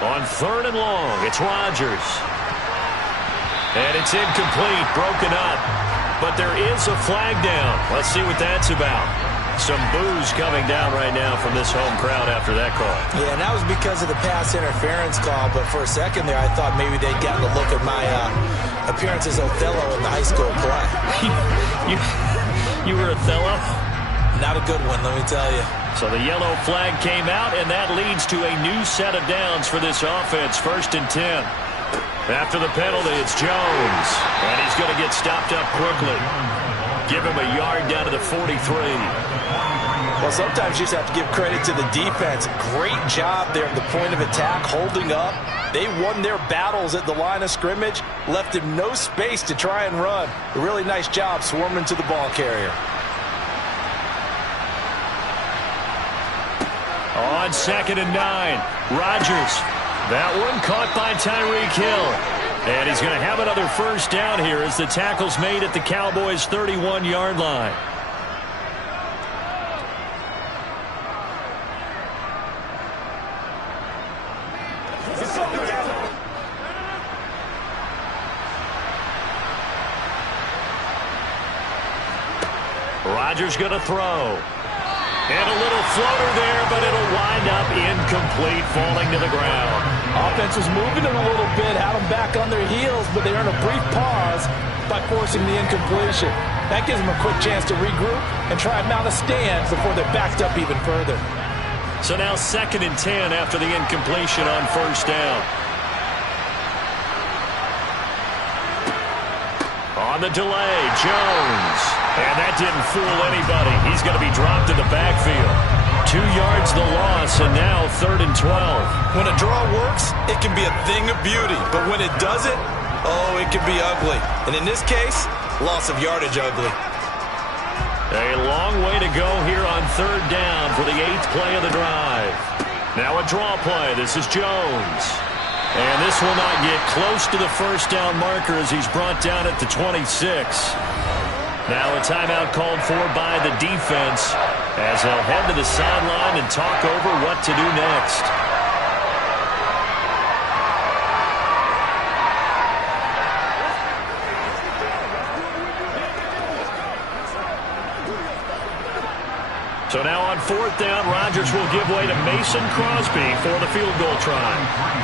On 3rd and long, it's Rodgers. And it's incomplete, broken up. But there is a flag down. Let's see what that's about. Some boos coming down right now from this home crowd after that call. Yeah, and that was because of the pass interference call. But for a second there, I thought maybe they'd gotten a look at my appearance as Othello in the high school play. You were Othello? Not a good one, let me tell you. So the yellow flag came out, and that leads to a new set of downs for this offense. 1st and 10. After the penalty, it's Jones. And he's going to get stopped up quickly. Give him a yard down to the 43. Well, sometimes you just have to give credit to the defense. Great job there at the point of attack, holding up. They won their battles at the line of scrimmage, left him no space to try and run. A really nice job swarming to the ball carrier. On 2nd and 9, Rodgers. That one caught by Tyreek Hill. And he's going to have another first down here as the tackle's made at the Cowboys' 31-yard line. Rodgers going to throw. And a little floater there, but it'll wind up incomplete, falling to the ground. Offense was moving it a little bit, had them back on their heels, but they earned a brief pause by forcing the incompletion. That gives them a quick chance to regroup and try and mount a stand before they're backed up even further. So now 2nd and 10 after the incompletion on first down. On the delay, Jones. And that didn't fool anybody. He's going to be dropped in the backfield. 2 yards the loss, and now 3rd and 12. When a draw works, it can be a thing of beauty. But when it doesn't, oh, it can be ugly. And in this case, loss of yardage ugly. A long way to go here on 3rd down for the 8th play of the drive. Now a draw play. This is Jones. And this will not get close to the first down marker as he's brought down at the 26. Now a timeout called for by the defense as they'll head to the sideline and talk over what to do next. So now on 4th down, Rodgers will give way to Mason Crosby for the field goal try.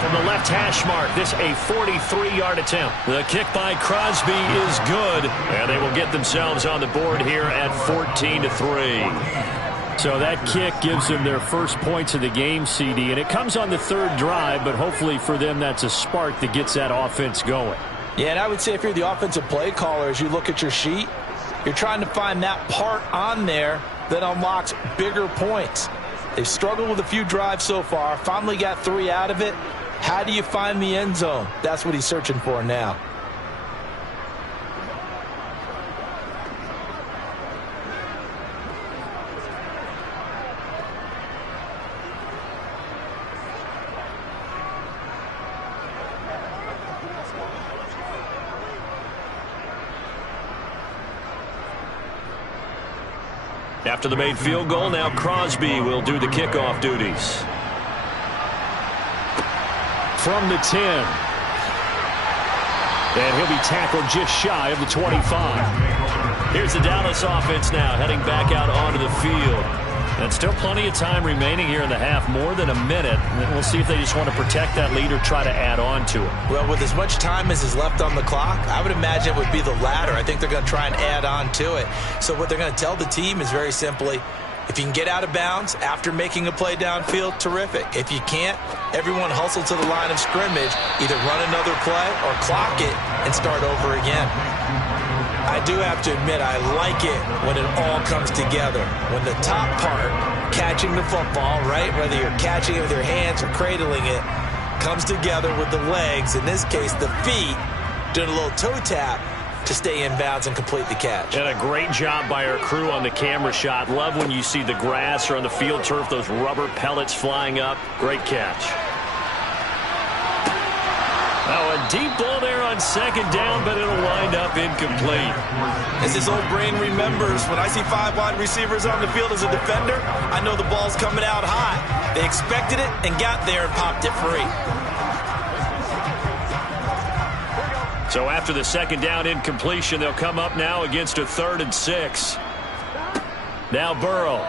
From the left hash mark, this a 43-yard attempt. The kick by Crosby is good, and they will get themselves on the board here at 14-3. So that kick gives them their first points of the game, CD, and it comes on the 3rd drive, but hopefully for them that's a spark that gets that offense going. Yeah, and I would say if you're the offensive play caller, as you look at your sheet, you're trying to find that part on there that unlocks bigger points. They've struggled with a few drives so far, finally got 3 out of it. How do you find the end zone? That's what he's searching for now. After the made field goal, now Crosby will do the kickoff duties. From the 10. And he'll be tackled just shy of the 25. Here's the Dallas offense now heading back out onto the field. And still plenty of time remaining here in the half, more than a minute. And we'll see if they just want to protect that lead or try to add on to it. Well, with as much time as is left on the clock, I would imagine it would be the latter. I think they're going to try and add on to it. So what they're going to tell the team is very simply, if you can get out of bounds after making a play downfield, terrific. If you can't, everyone hustle to the line of scrimmage, either run another play or clock it and start over again. I do have to admit, I like it when it all comes together. When the top part, catching the football, right, whether you're catching it with your hands or cradling it, comes together with the legs, in this case the feet, doing a little toe tap to stay in bounds and complete the catch. And a great job by our crew on the camera shot. Love when you see the grass or on the field turf, those rubber pellets flying up. Great catch. Oh, a deep ball there on second down, but it'll wind up incomplete. As his old brain remembers, when I see 5 wide receivers on the field as a defender, I know the ball's coming out high. They expected it and got there and popped it free. So after the second down incompletion, they'll come up now against a 3rd and 6. Now Burrow.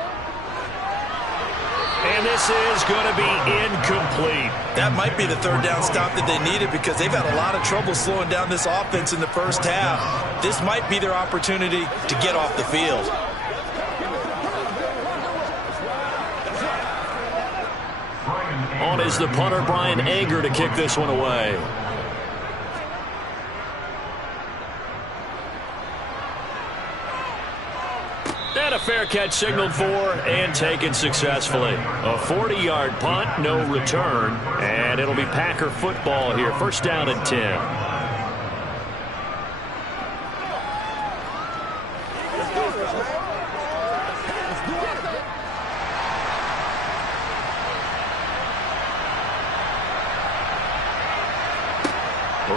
And this is going to be incomplete. That might be the 3rd down stop that they needed because they've had a lot of trouble slowing down this offense in the first half. This might be their opportunity to get off the field. On is the punter, Brian Anger, to kick this one away. And a fair catch signaled for and taken successfully. A 40-yard punt, no return, and it'll be Packer football here. 1st down and 10.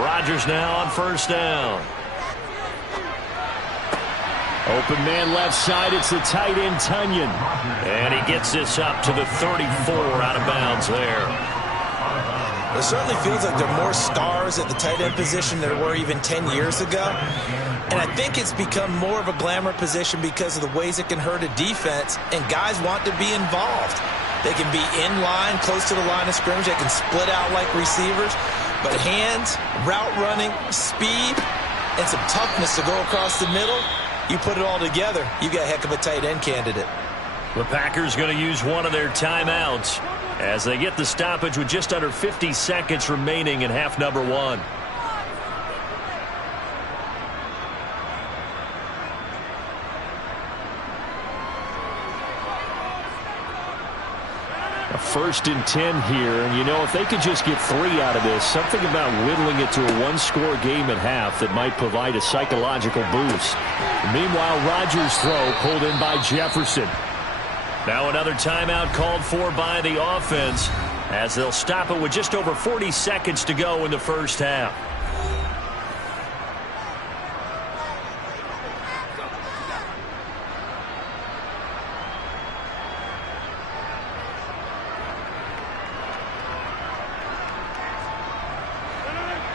Rodgers now on 1st down. Open man left side. It's the tight end, Tunyon. And he gets this up to the 34 out of bounds there. It certainly feels like there are more stars at the tight end position than there were even 10 years ago. And I think it's become more of a glamour position because of the ways it can hurt a defense, and guys want to be involved. They can be in line, close to the line of scrimmage. They can split out like receivers. But hands, route running, speed, and some toughness to go across the middle, you put it all together, you got a heck of a tight end candidate. The Packers going to use one of their timeouts as they get the stoppage with just under 50 seconds remaining in half number 1. A 1st and 10 here, and you know, if they could just get 3 out of this, something about whittling it to a 1-score game at half that might provide a psychological boost. Meanwhile, Rodgers' throw pulled in by Jefferson. Now another timeout called for by the offense as they'll stop it with just over 40 seconds to go in the first half.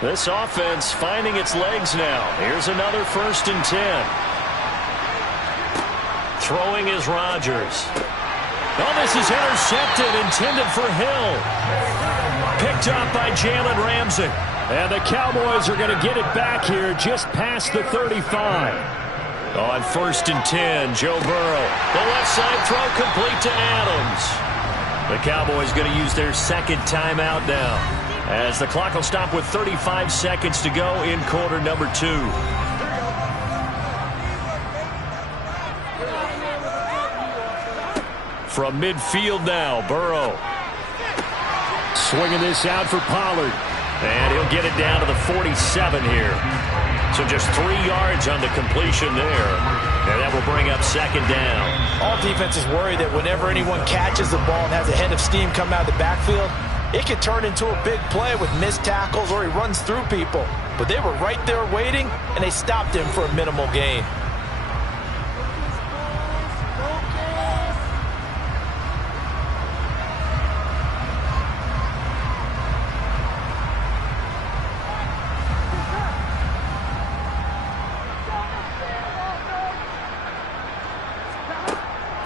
This offense finding its legs now. Here's another 1st and 10. Throwing is Rodgers. Oh, this is intercepted, intended for Hill. Picked up by Jalen Ramsey. And the Cowboys are going to get it back here just past the 35. On 1st and 10, Joe Burrow. The left side throw complete to Adams. The Cowboys going to use their 2nd timeout now, as the clock will stop with 35 seconds to go in quarter number 2. From midfield now, Burrow. Swinging this out for Pollard. And he'll get it down to the 47 here. So just 3 yards on the completion there. And that will bring up second down. All defenses worry that whenever anyone catches the ball and has a head of steam come out of the backfield, it could turn into a big play with missed tackles or he runs through people. But they were right there waiting, and they stopped him for a minimal gain.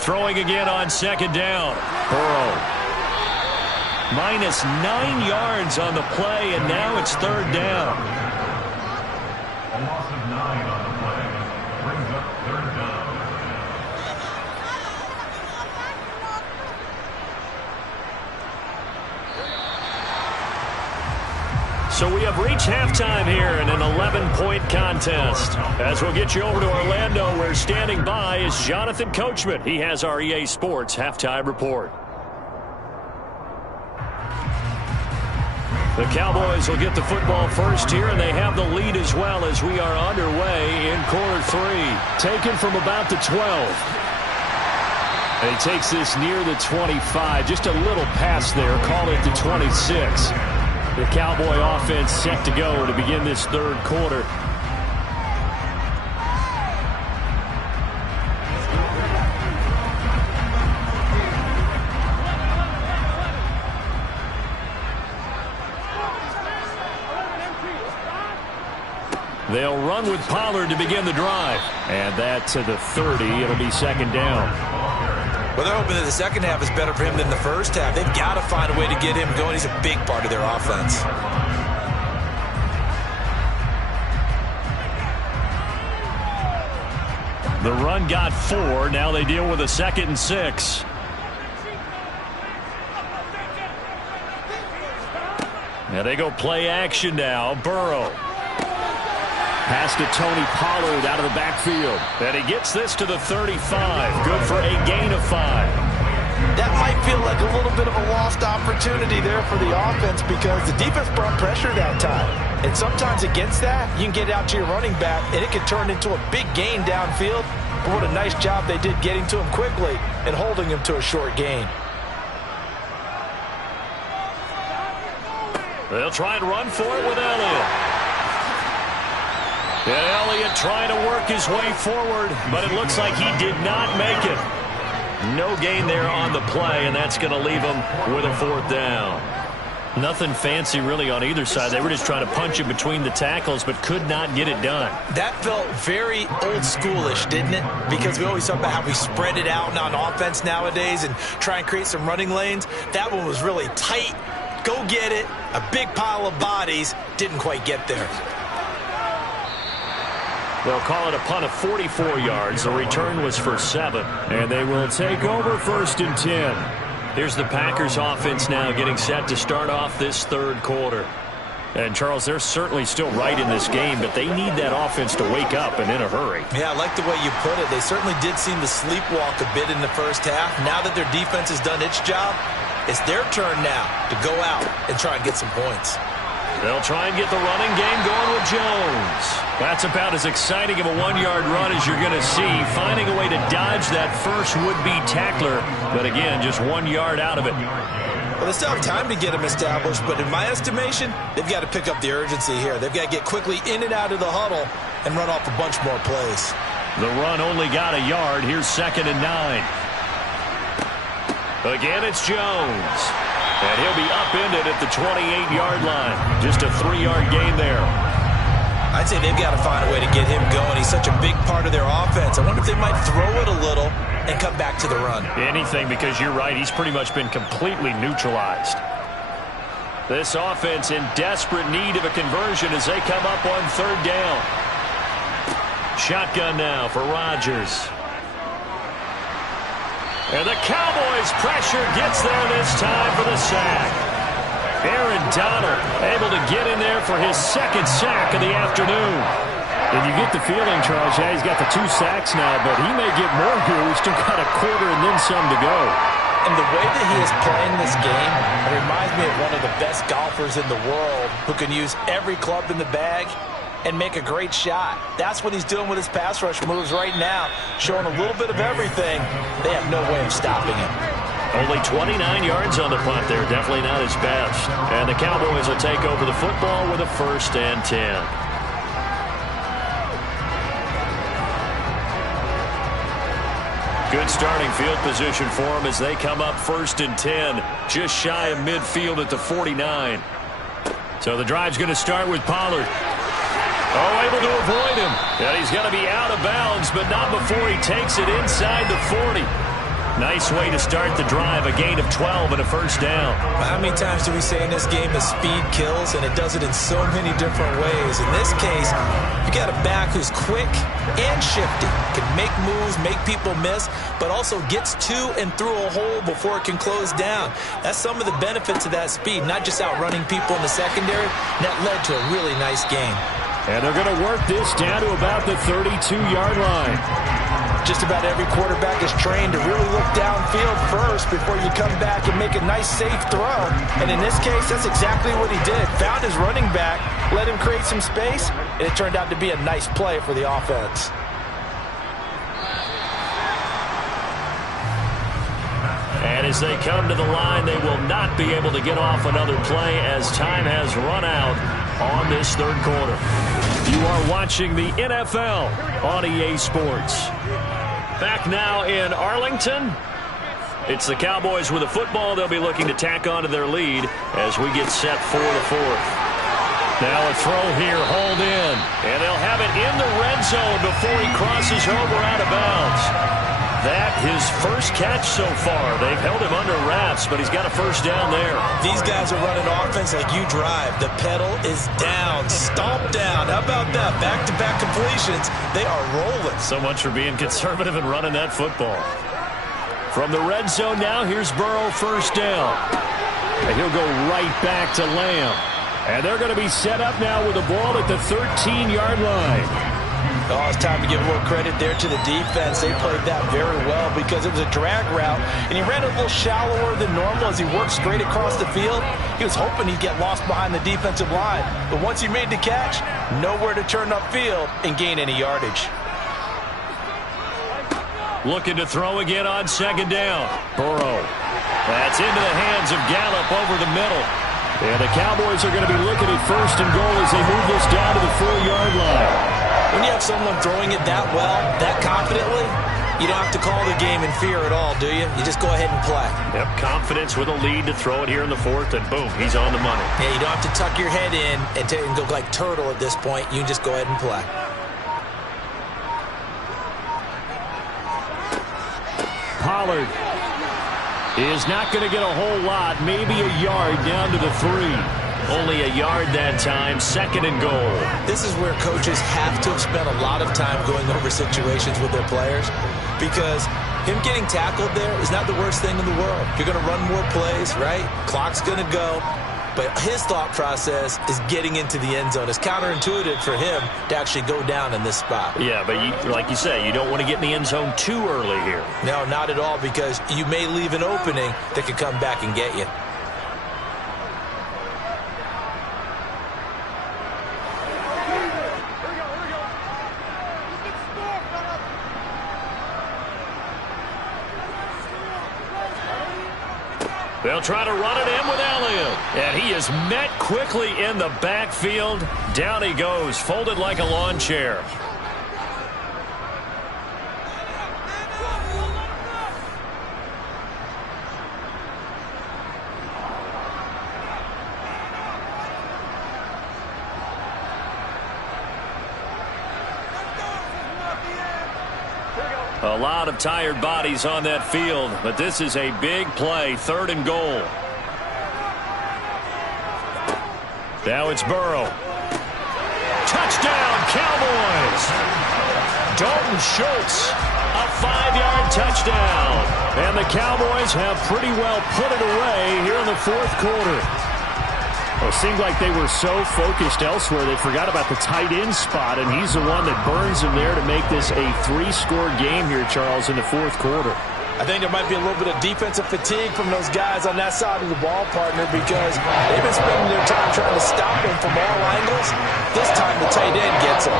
Throwing again on second down. Burrow. Minus 9 yards on the play, and now it's third down. A loss of 9 on the play brings up third down. So we have reached halftime here in an 11-point contest. As we'll get you over to Orlando, where standing by is Jonathan Coachman. He has our EA Sports halftime report. The Cowboys will get the football first here, and they have the lead as well as we are underway in quarter 3. Taken from about the 12. And he takes this near the 25. Just a little pass there. Call it the 26. The Cowboy offense set to go to begin this third quarter. They'll run with Pollard to begin the drive. And that to the 30. It'll be second down. Well, they're hoping that the second half is better for him than the first half. They've got to find a way to get him going. He's a big part of their offense. The run got 4. Now they deal with a 2nd and 6. Now they go play action now. Burrow. Pass to Tony Pollard out of the backfield. And he gets this to the 35. Good for a gain of 5. That might feel like a little bit of a lost opportunity there for the offense because the defense brought pressure that time. And sometimes against that, you can get out to your running back, and it can turn into a big gain downfield. But what a nice job they did getting to him quickly and holding him to a short gain. They'll try and run for it with Elliott. And Elliott trying to work his way forward, but it looks like he did not make it. No gain there on the play, and that's going to leave him with a 4th down. Nothing fancy really on either side. They were just trying to punch it between the tackles, but could not get it done. That felt very old schoolish, didn't it? Because we always talk about how we spread it out on offense nowadays and try and create some running lanes. That one was really tight. Go get it. A big pile of bodies. Didn't quite get there. They'll call it a punt of 44 yards. The return was for 7. And they will take over 1st and 10. Here's the Packers offense now getting set to start off this third quarter. And, Charles, they're certainly still right in this game, but they need that offense to wake up and in a hurry. Yeah, I like the way you put it. They certainly did seem to sleepwalk a bit in the first half. Now that their defense has done its job, it's their turn now to go out and try and get some points. They'll try and get the running game going with Jones. That's about as exciting of a 1-yard run as you're going to see. Finding a way to dodge that first would-be tackler. But again, just 1 yard out of it. Well, they still have time to get him established, but in my estimation, they've got to pick up the urgency here. They've got to get quickly in and out of the huddle and run off a bunch more plays. The run only got a yard. Here's 2nd and 9. Again, it's Jones. And he'll be upended at the 28-yard line. Just a 3-yard gain there. I'd say they've got to find a way to get him going. He's such a big part of their offense. I wonder if they might throw it a little and come back to the run. Anything, because you're right. He's pretty much been completely neutralized. This offense in desperate need of a conversion as they come up on 3rd down. Shotgun now for Rodgers. And the Cowboys' pressure gets there this time for the sack. Aaron Donald able to get in there for his 2nd sack of the afternoon. And you get the feeling, Charles, he's got the 2 sacks now, but he may get more here. We've still got a quarter and then some to go. And the way that he is playing this game, it reminds me of one of the best golfers in the world who can use every club in the bag and make a great shot. That's what he's doing with his pass rush moves right now, showing a little bit of everything. They have no way of stopping him. Only 29 yards on the punt there. Definitely not his best. And the Cowboys will take over the football with a 1st and 10. Good starting field position for them as they come up 1st and 10, just shy of midfield at the 49. So the drive's going to start with Pollard. Oh, able to avoid him. And he's going to be out of bounds, but not before he takes it inside the 40. Nice way to start the drive, a gain of 12 and a 1st down. How many times do we say in this game that speed kills, and it does it in so many different ways? In this case, you got a back who's quick and shifty, can make moves, make people miss, but also gets to and through a hole before it can close down. That's some of the benefits of that speed, not just outrunning people in the secondary. And that led to a really nice game. And they're going to work this down to about the 32-yard line. Just about every quarterback is trained to really look downfield first before you come back and make a nice, safe throw. And in this case, that's exactly what he did. Found his running back, let him create some space, and it turned out to be a nice play for the offense. And as they come to the line, they will not be able to get off another play as time has run out on this 3rd quarter. You are watching the NFL on EA Sports. Back now in Arlington. It's the Cowboys with the football. They'll be looking to tack onto their lead as we get set for the 4th. Now a throw here, hauled in. And they'll have it in the red zone before he crosses over out of bounds. That his first catch so far. They've held him under wraps, but he's got a 1st down there. These guys are running offense like you drive. The pedal is down, stomp down. How about that? Back-to-back completions. They are rolling. So much for being conservative and running that football. From the red zone now, here's Burrow, 1st down. And he'll go right back to Lamb. And they're going to be set up now with the ball at the 13-yard line. Oh, it's time to give a little credit there to the defense. They played that very well because it was a drag route, and he ran a little shallower than normal as he worked straight across the field. He was hoping he'd get lost behind the defensive line, but once he made the catch, nowhere to turn upfield and gain any yardage. Looking to throw again on 2nd down. Burrow. That's into the hands of Gallup over the middle. And the Cowboys are going to be looking at 1st and goal as they move this down to the 4-yard line. When you have someone throwing it that well, that confidently, you don't have to call the game in fear at all, do you? You just go ahead and play. Yep, confidence with a lead to throw it here in the 4th, and boom, he's on the money. Yeah, you don't have to tuck your head in and go like turtle at this point. You just go ahead and play. Pollard is not going to get a whole lot, maybe a yard down to the 3. Only a yard that time, 2nd and goal. This is where coaches have to have spent a lot of time going over situations with their players, because him getting tackled there is not the worst thing in the world. You're going to run more plays, right? Clock's going to go. But his thought process is getting into the end zone. It's counterintuitive for him to actually go down in this spot. Yeah, but like you say, you don't want to get in the end zone too early here. No, not at all, because you may leave an opening that could come back and get you. They'll try to run it in with Elliott. And he is met quickly in the backfield. Down he goes, folded like a lawn chair. A lot of tired bodies on that field, but this is a big play, 3rd and goal. Now it's Burrow. Touchdown, Cowboys! Dalton Schultz, a 5-yard touchdown. And the Cowboys have pretty well put it away here in the 4th quarter. Well, it seemed like they were so focused elsewhere they forgot about the tight end spot, and he's the one that burns them there to make this a 3-score game here, Charles, in the 4th quarter. I think there might be a little bit of defensive fatigue from those guys on that side of the ball, partner, because they've been spending their time trying to stop him from all angles. This time the tight end gets him.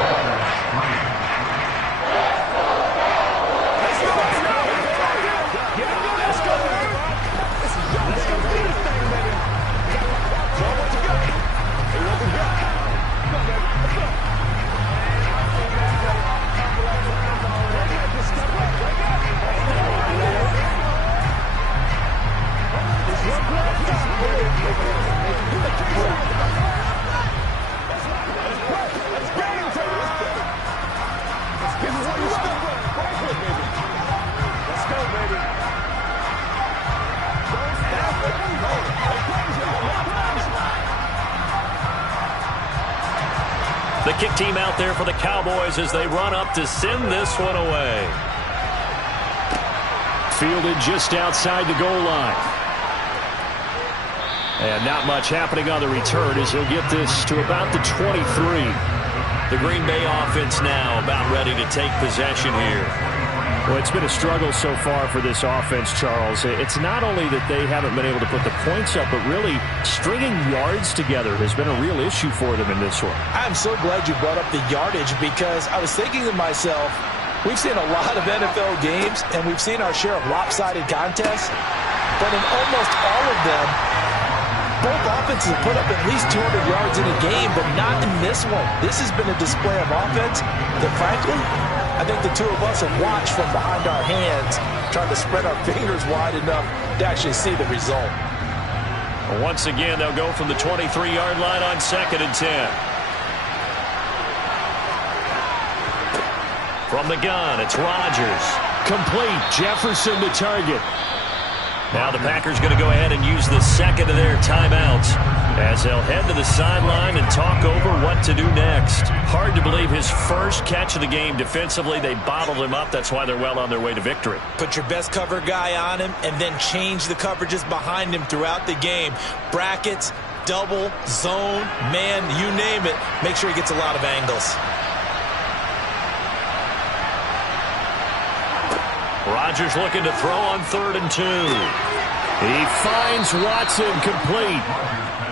The kick team out there for the Cowboys as they run up to send this one away. Fielded just outside the goal line. And not much happening on the return as he'll get this to about the 23. The Green Bay offense now about ready to take possession here. Well, it's been a struggle so far for this offense, Charles. It's not only that they haven't been able to put the points up, but really stringing yards together has been a real issue for them in this one. I'm so glad you brought up the yardage because I was thinking to myself, we've seen a lot of NFL games and we've seen our share of lopsided contests, but in almost all of them, both offenses have put up at least 200 yards in a game, but not in this one. This has been a display of offense that, frankly, I think the two of us have watched from behind our hands, trying to spread our fingers wide enough to actually see the result. Once again, they'll go from the 23-yard line on 2nd and 10. From the gun, it's Rodgers. Complete. Jefferson to target. Now the Packers going to go ahead and use the second of their timeouts as they'll head to the sideline and talk over what to do next. Hard to believe his first catch of the game defensively. They bottled him up. That's why they're well on their way to victory. Put your best cover guy on him and then change the coverages behind him throughout the game. Brackets, double, zone, man, you name it. Make sure he gets a lot of angles. Rodgers looking to throw on 3rd and 2. He finds Watson complete.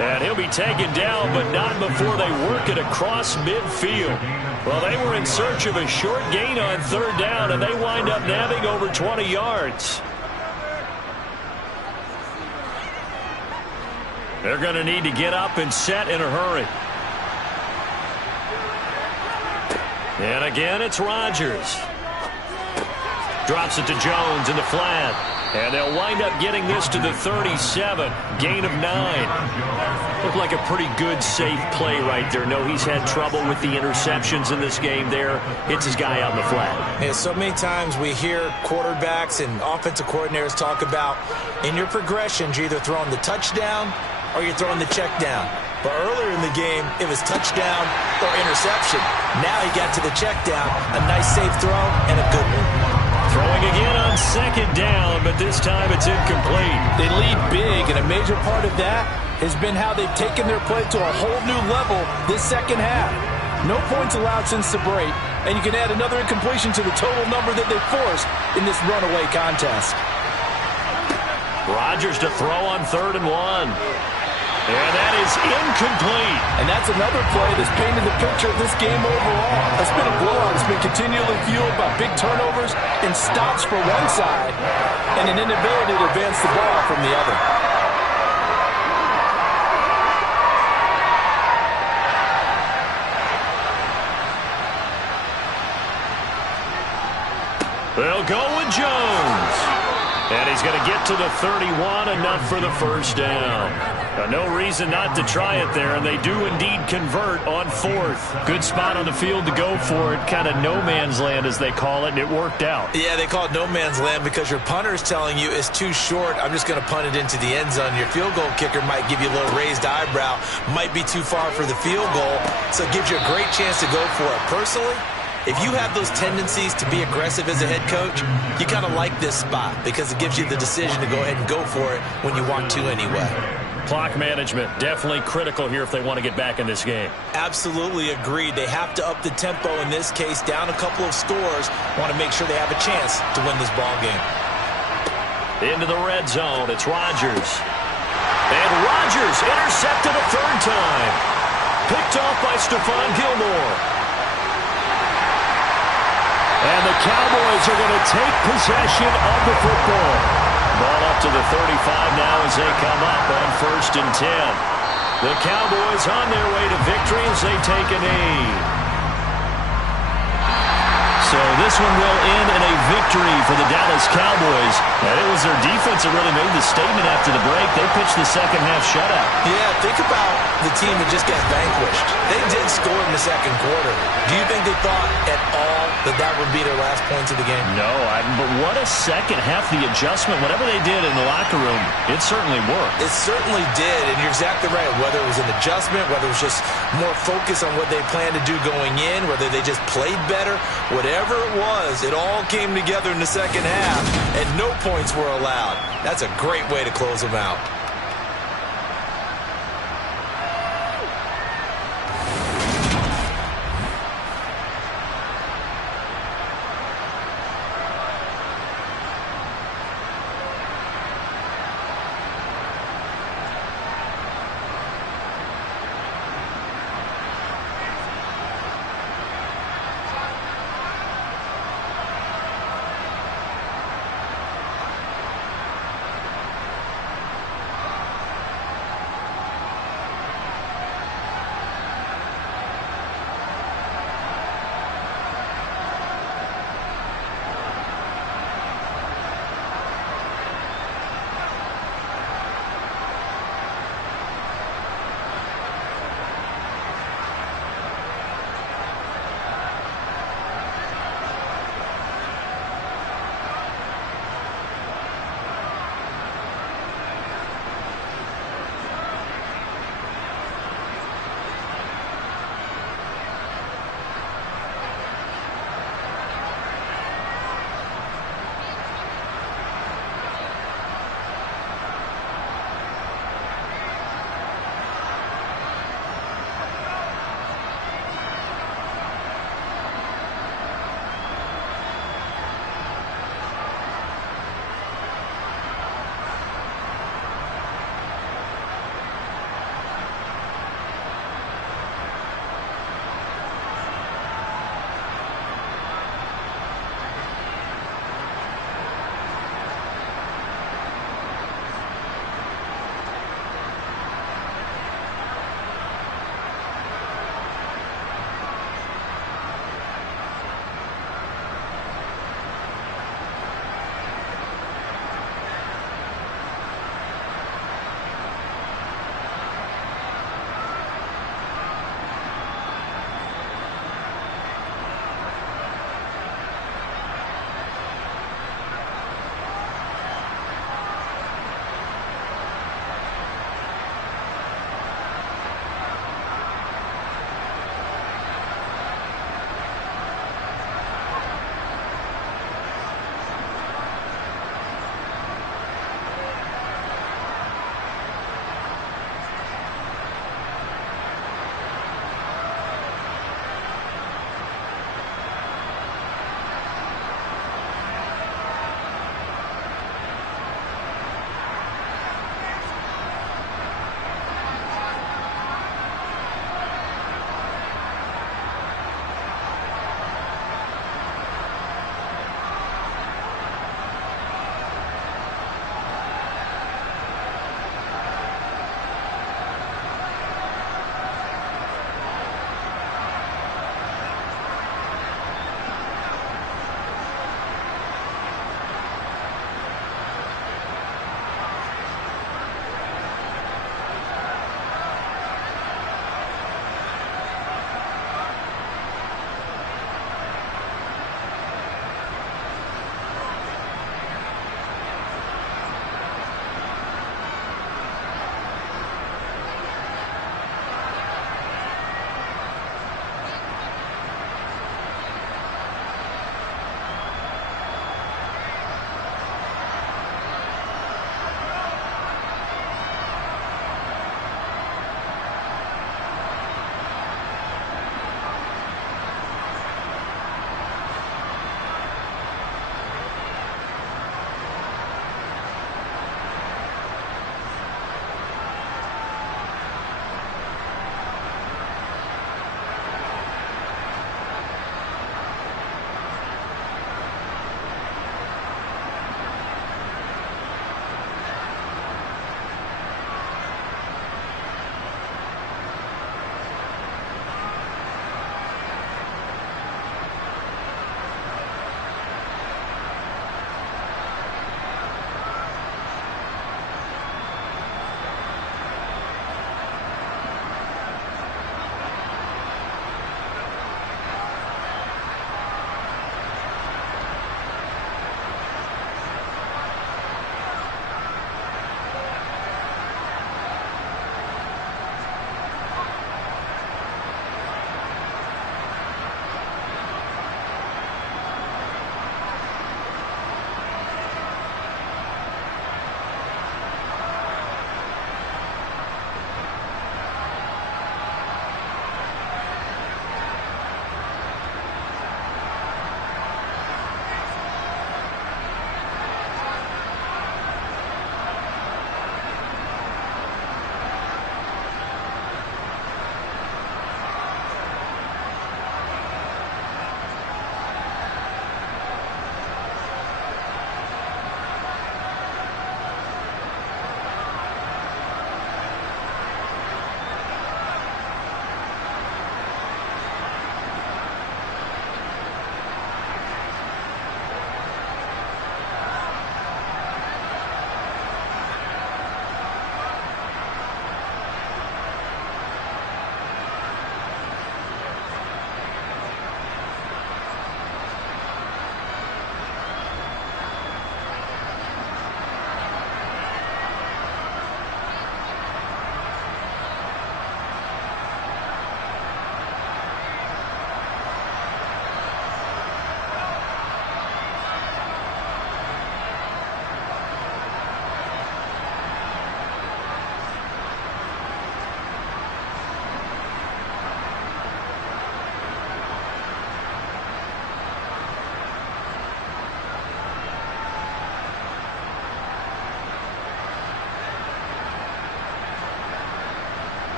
And he'll be taken down, but not before they work it across midfield. Well, they were in search of a short gain on 3rd down, and they wind up nabbing over 20 yards. They're going to need to get up and set in a hurry. And again, it's Rodgers. Drops it to Jones in the flat. And they'll wind up getting this to the 37. Gain of 9. Looked like a pretty good, safe play right there. No, he's had trouble with the interceptions in this game there. Hits his guy out in the flat. Yeah, so many times we hear quarterbacks and offensive coordinators talk about in your progressions, you're either throwing the touchdown or you're throwing the check down. But earlier in the game, it was touchdown or interception. Now he got to the check down. A nice, safe throw and a good one. Throwing again on 2nd down, but this time it's incomplete. They lead big, and a major part of that has been how they've taken their play to a whole new level this second half. No points allowed since the break, and you can add another incompletion to the total number that they forced in this runaway contest. Rodgers to throw on 3rd and 1. And that is incomplete. And that's another play that's painted the picture of this game overall. It's been a blowout. It's been continually fueled by big turnovers and stops for one side and an inability to advance the ball from the other. They'll go with Jones. And he's going to get to the 31, enough for the 1st down. No reason not to try it there, and they do indeed convert on 4th. Good spot on the field to go for it, kind of no man's land as they call it, and it worked out. Yeah, they call it no man's land because your punter is telling you it's too short. I'm just going to punt it into the end zone. Your field goal kicker might give you a little raised eyebrow, might be too far for the field goal, so it gives you a great chance to go for it. Personally, if you have those tendencies to be aggressive as a head coach, you kind of like this spot because it gives you the decision to go ahead and go for it when you want to anyway. Clock management, definitely critical here if they want to get back in this game. Absolutely agreed. They have to up the tempo in this case, down a couple of scores, want to make sure they have a chance to win this ball game. Into the red zone, it's Rodgers. And Rodgers intercepted a third time. Picked off by Stephon Gilmore. And the Cowboys are going to take possession of the football. Ball up to the 35 now as they come up on 1st and 10. The Cowboys on their way to victory as they take a knee. So this one will end in a victory for the Dallas Cowboys. And it was their defense that really made the statement after the break. They pitched the second half shutout. Yeah, think about the team that just got vanquished. They did score in the second quarter. Do you think they thought at all that that would be their last points of the game? No, but what a second half. The adjustment, whatever they did in the locker room, it certainly worked. It certainly did, and you're exactly right. Whether it was an adjustment, whether it was just more focus on what they planned to do going in, whether they just played better, whatever it was, it all came together in the second half, and no points were allowed. That's a great way to close them out.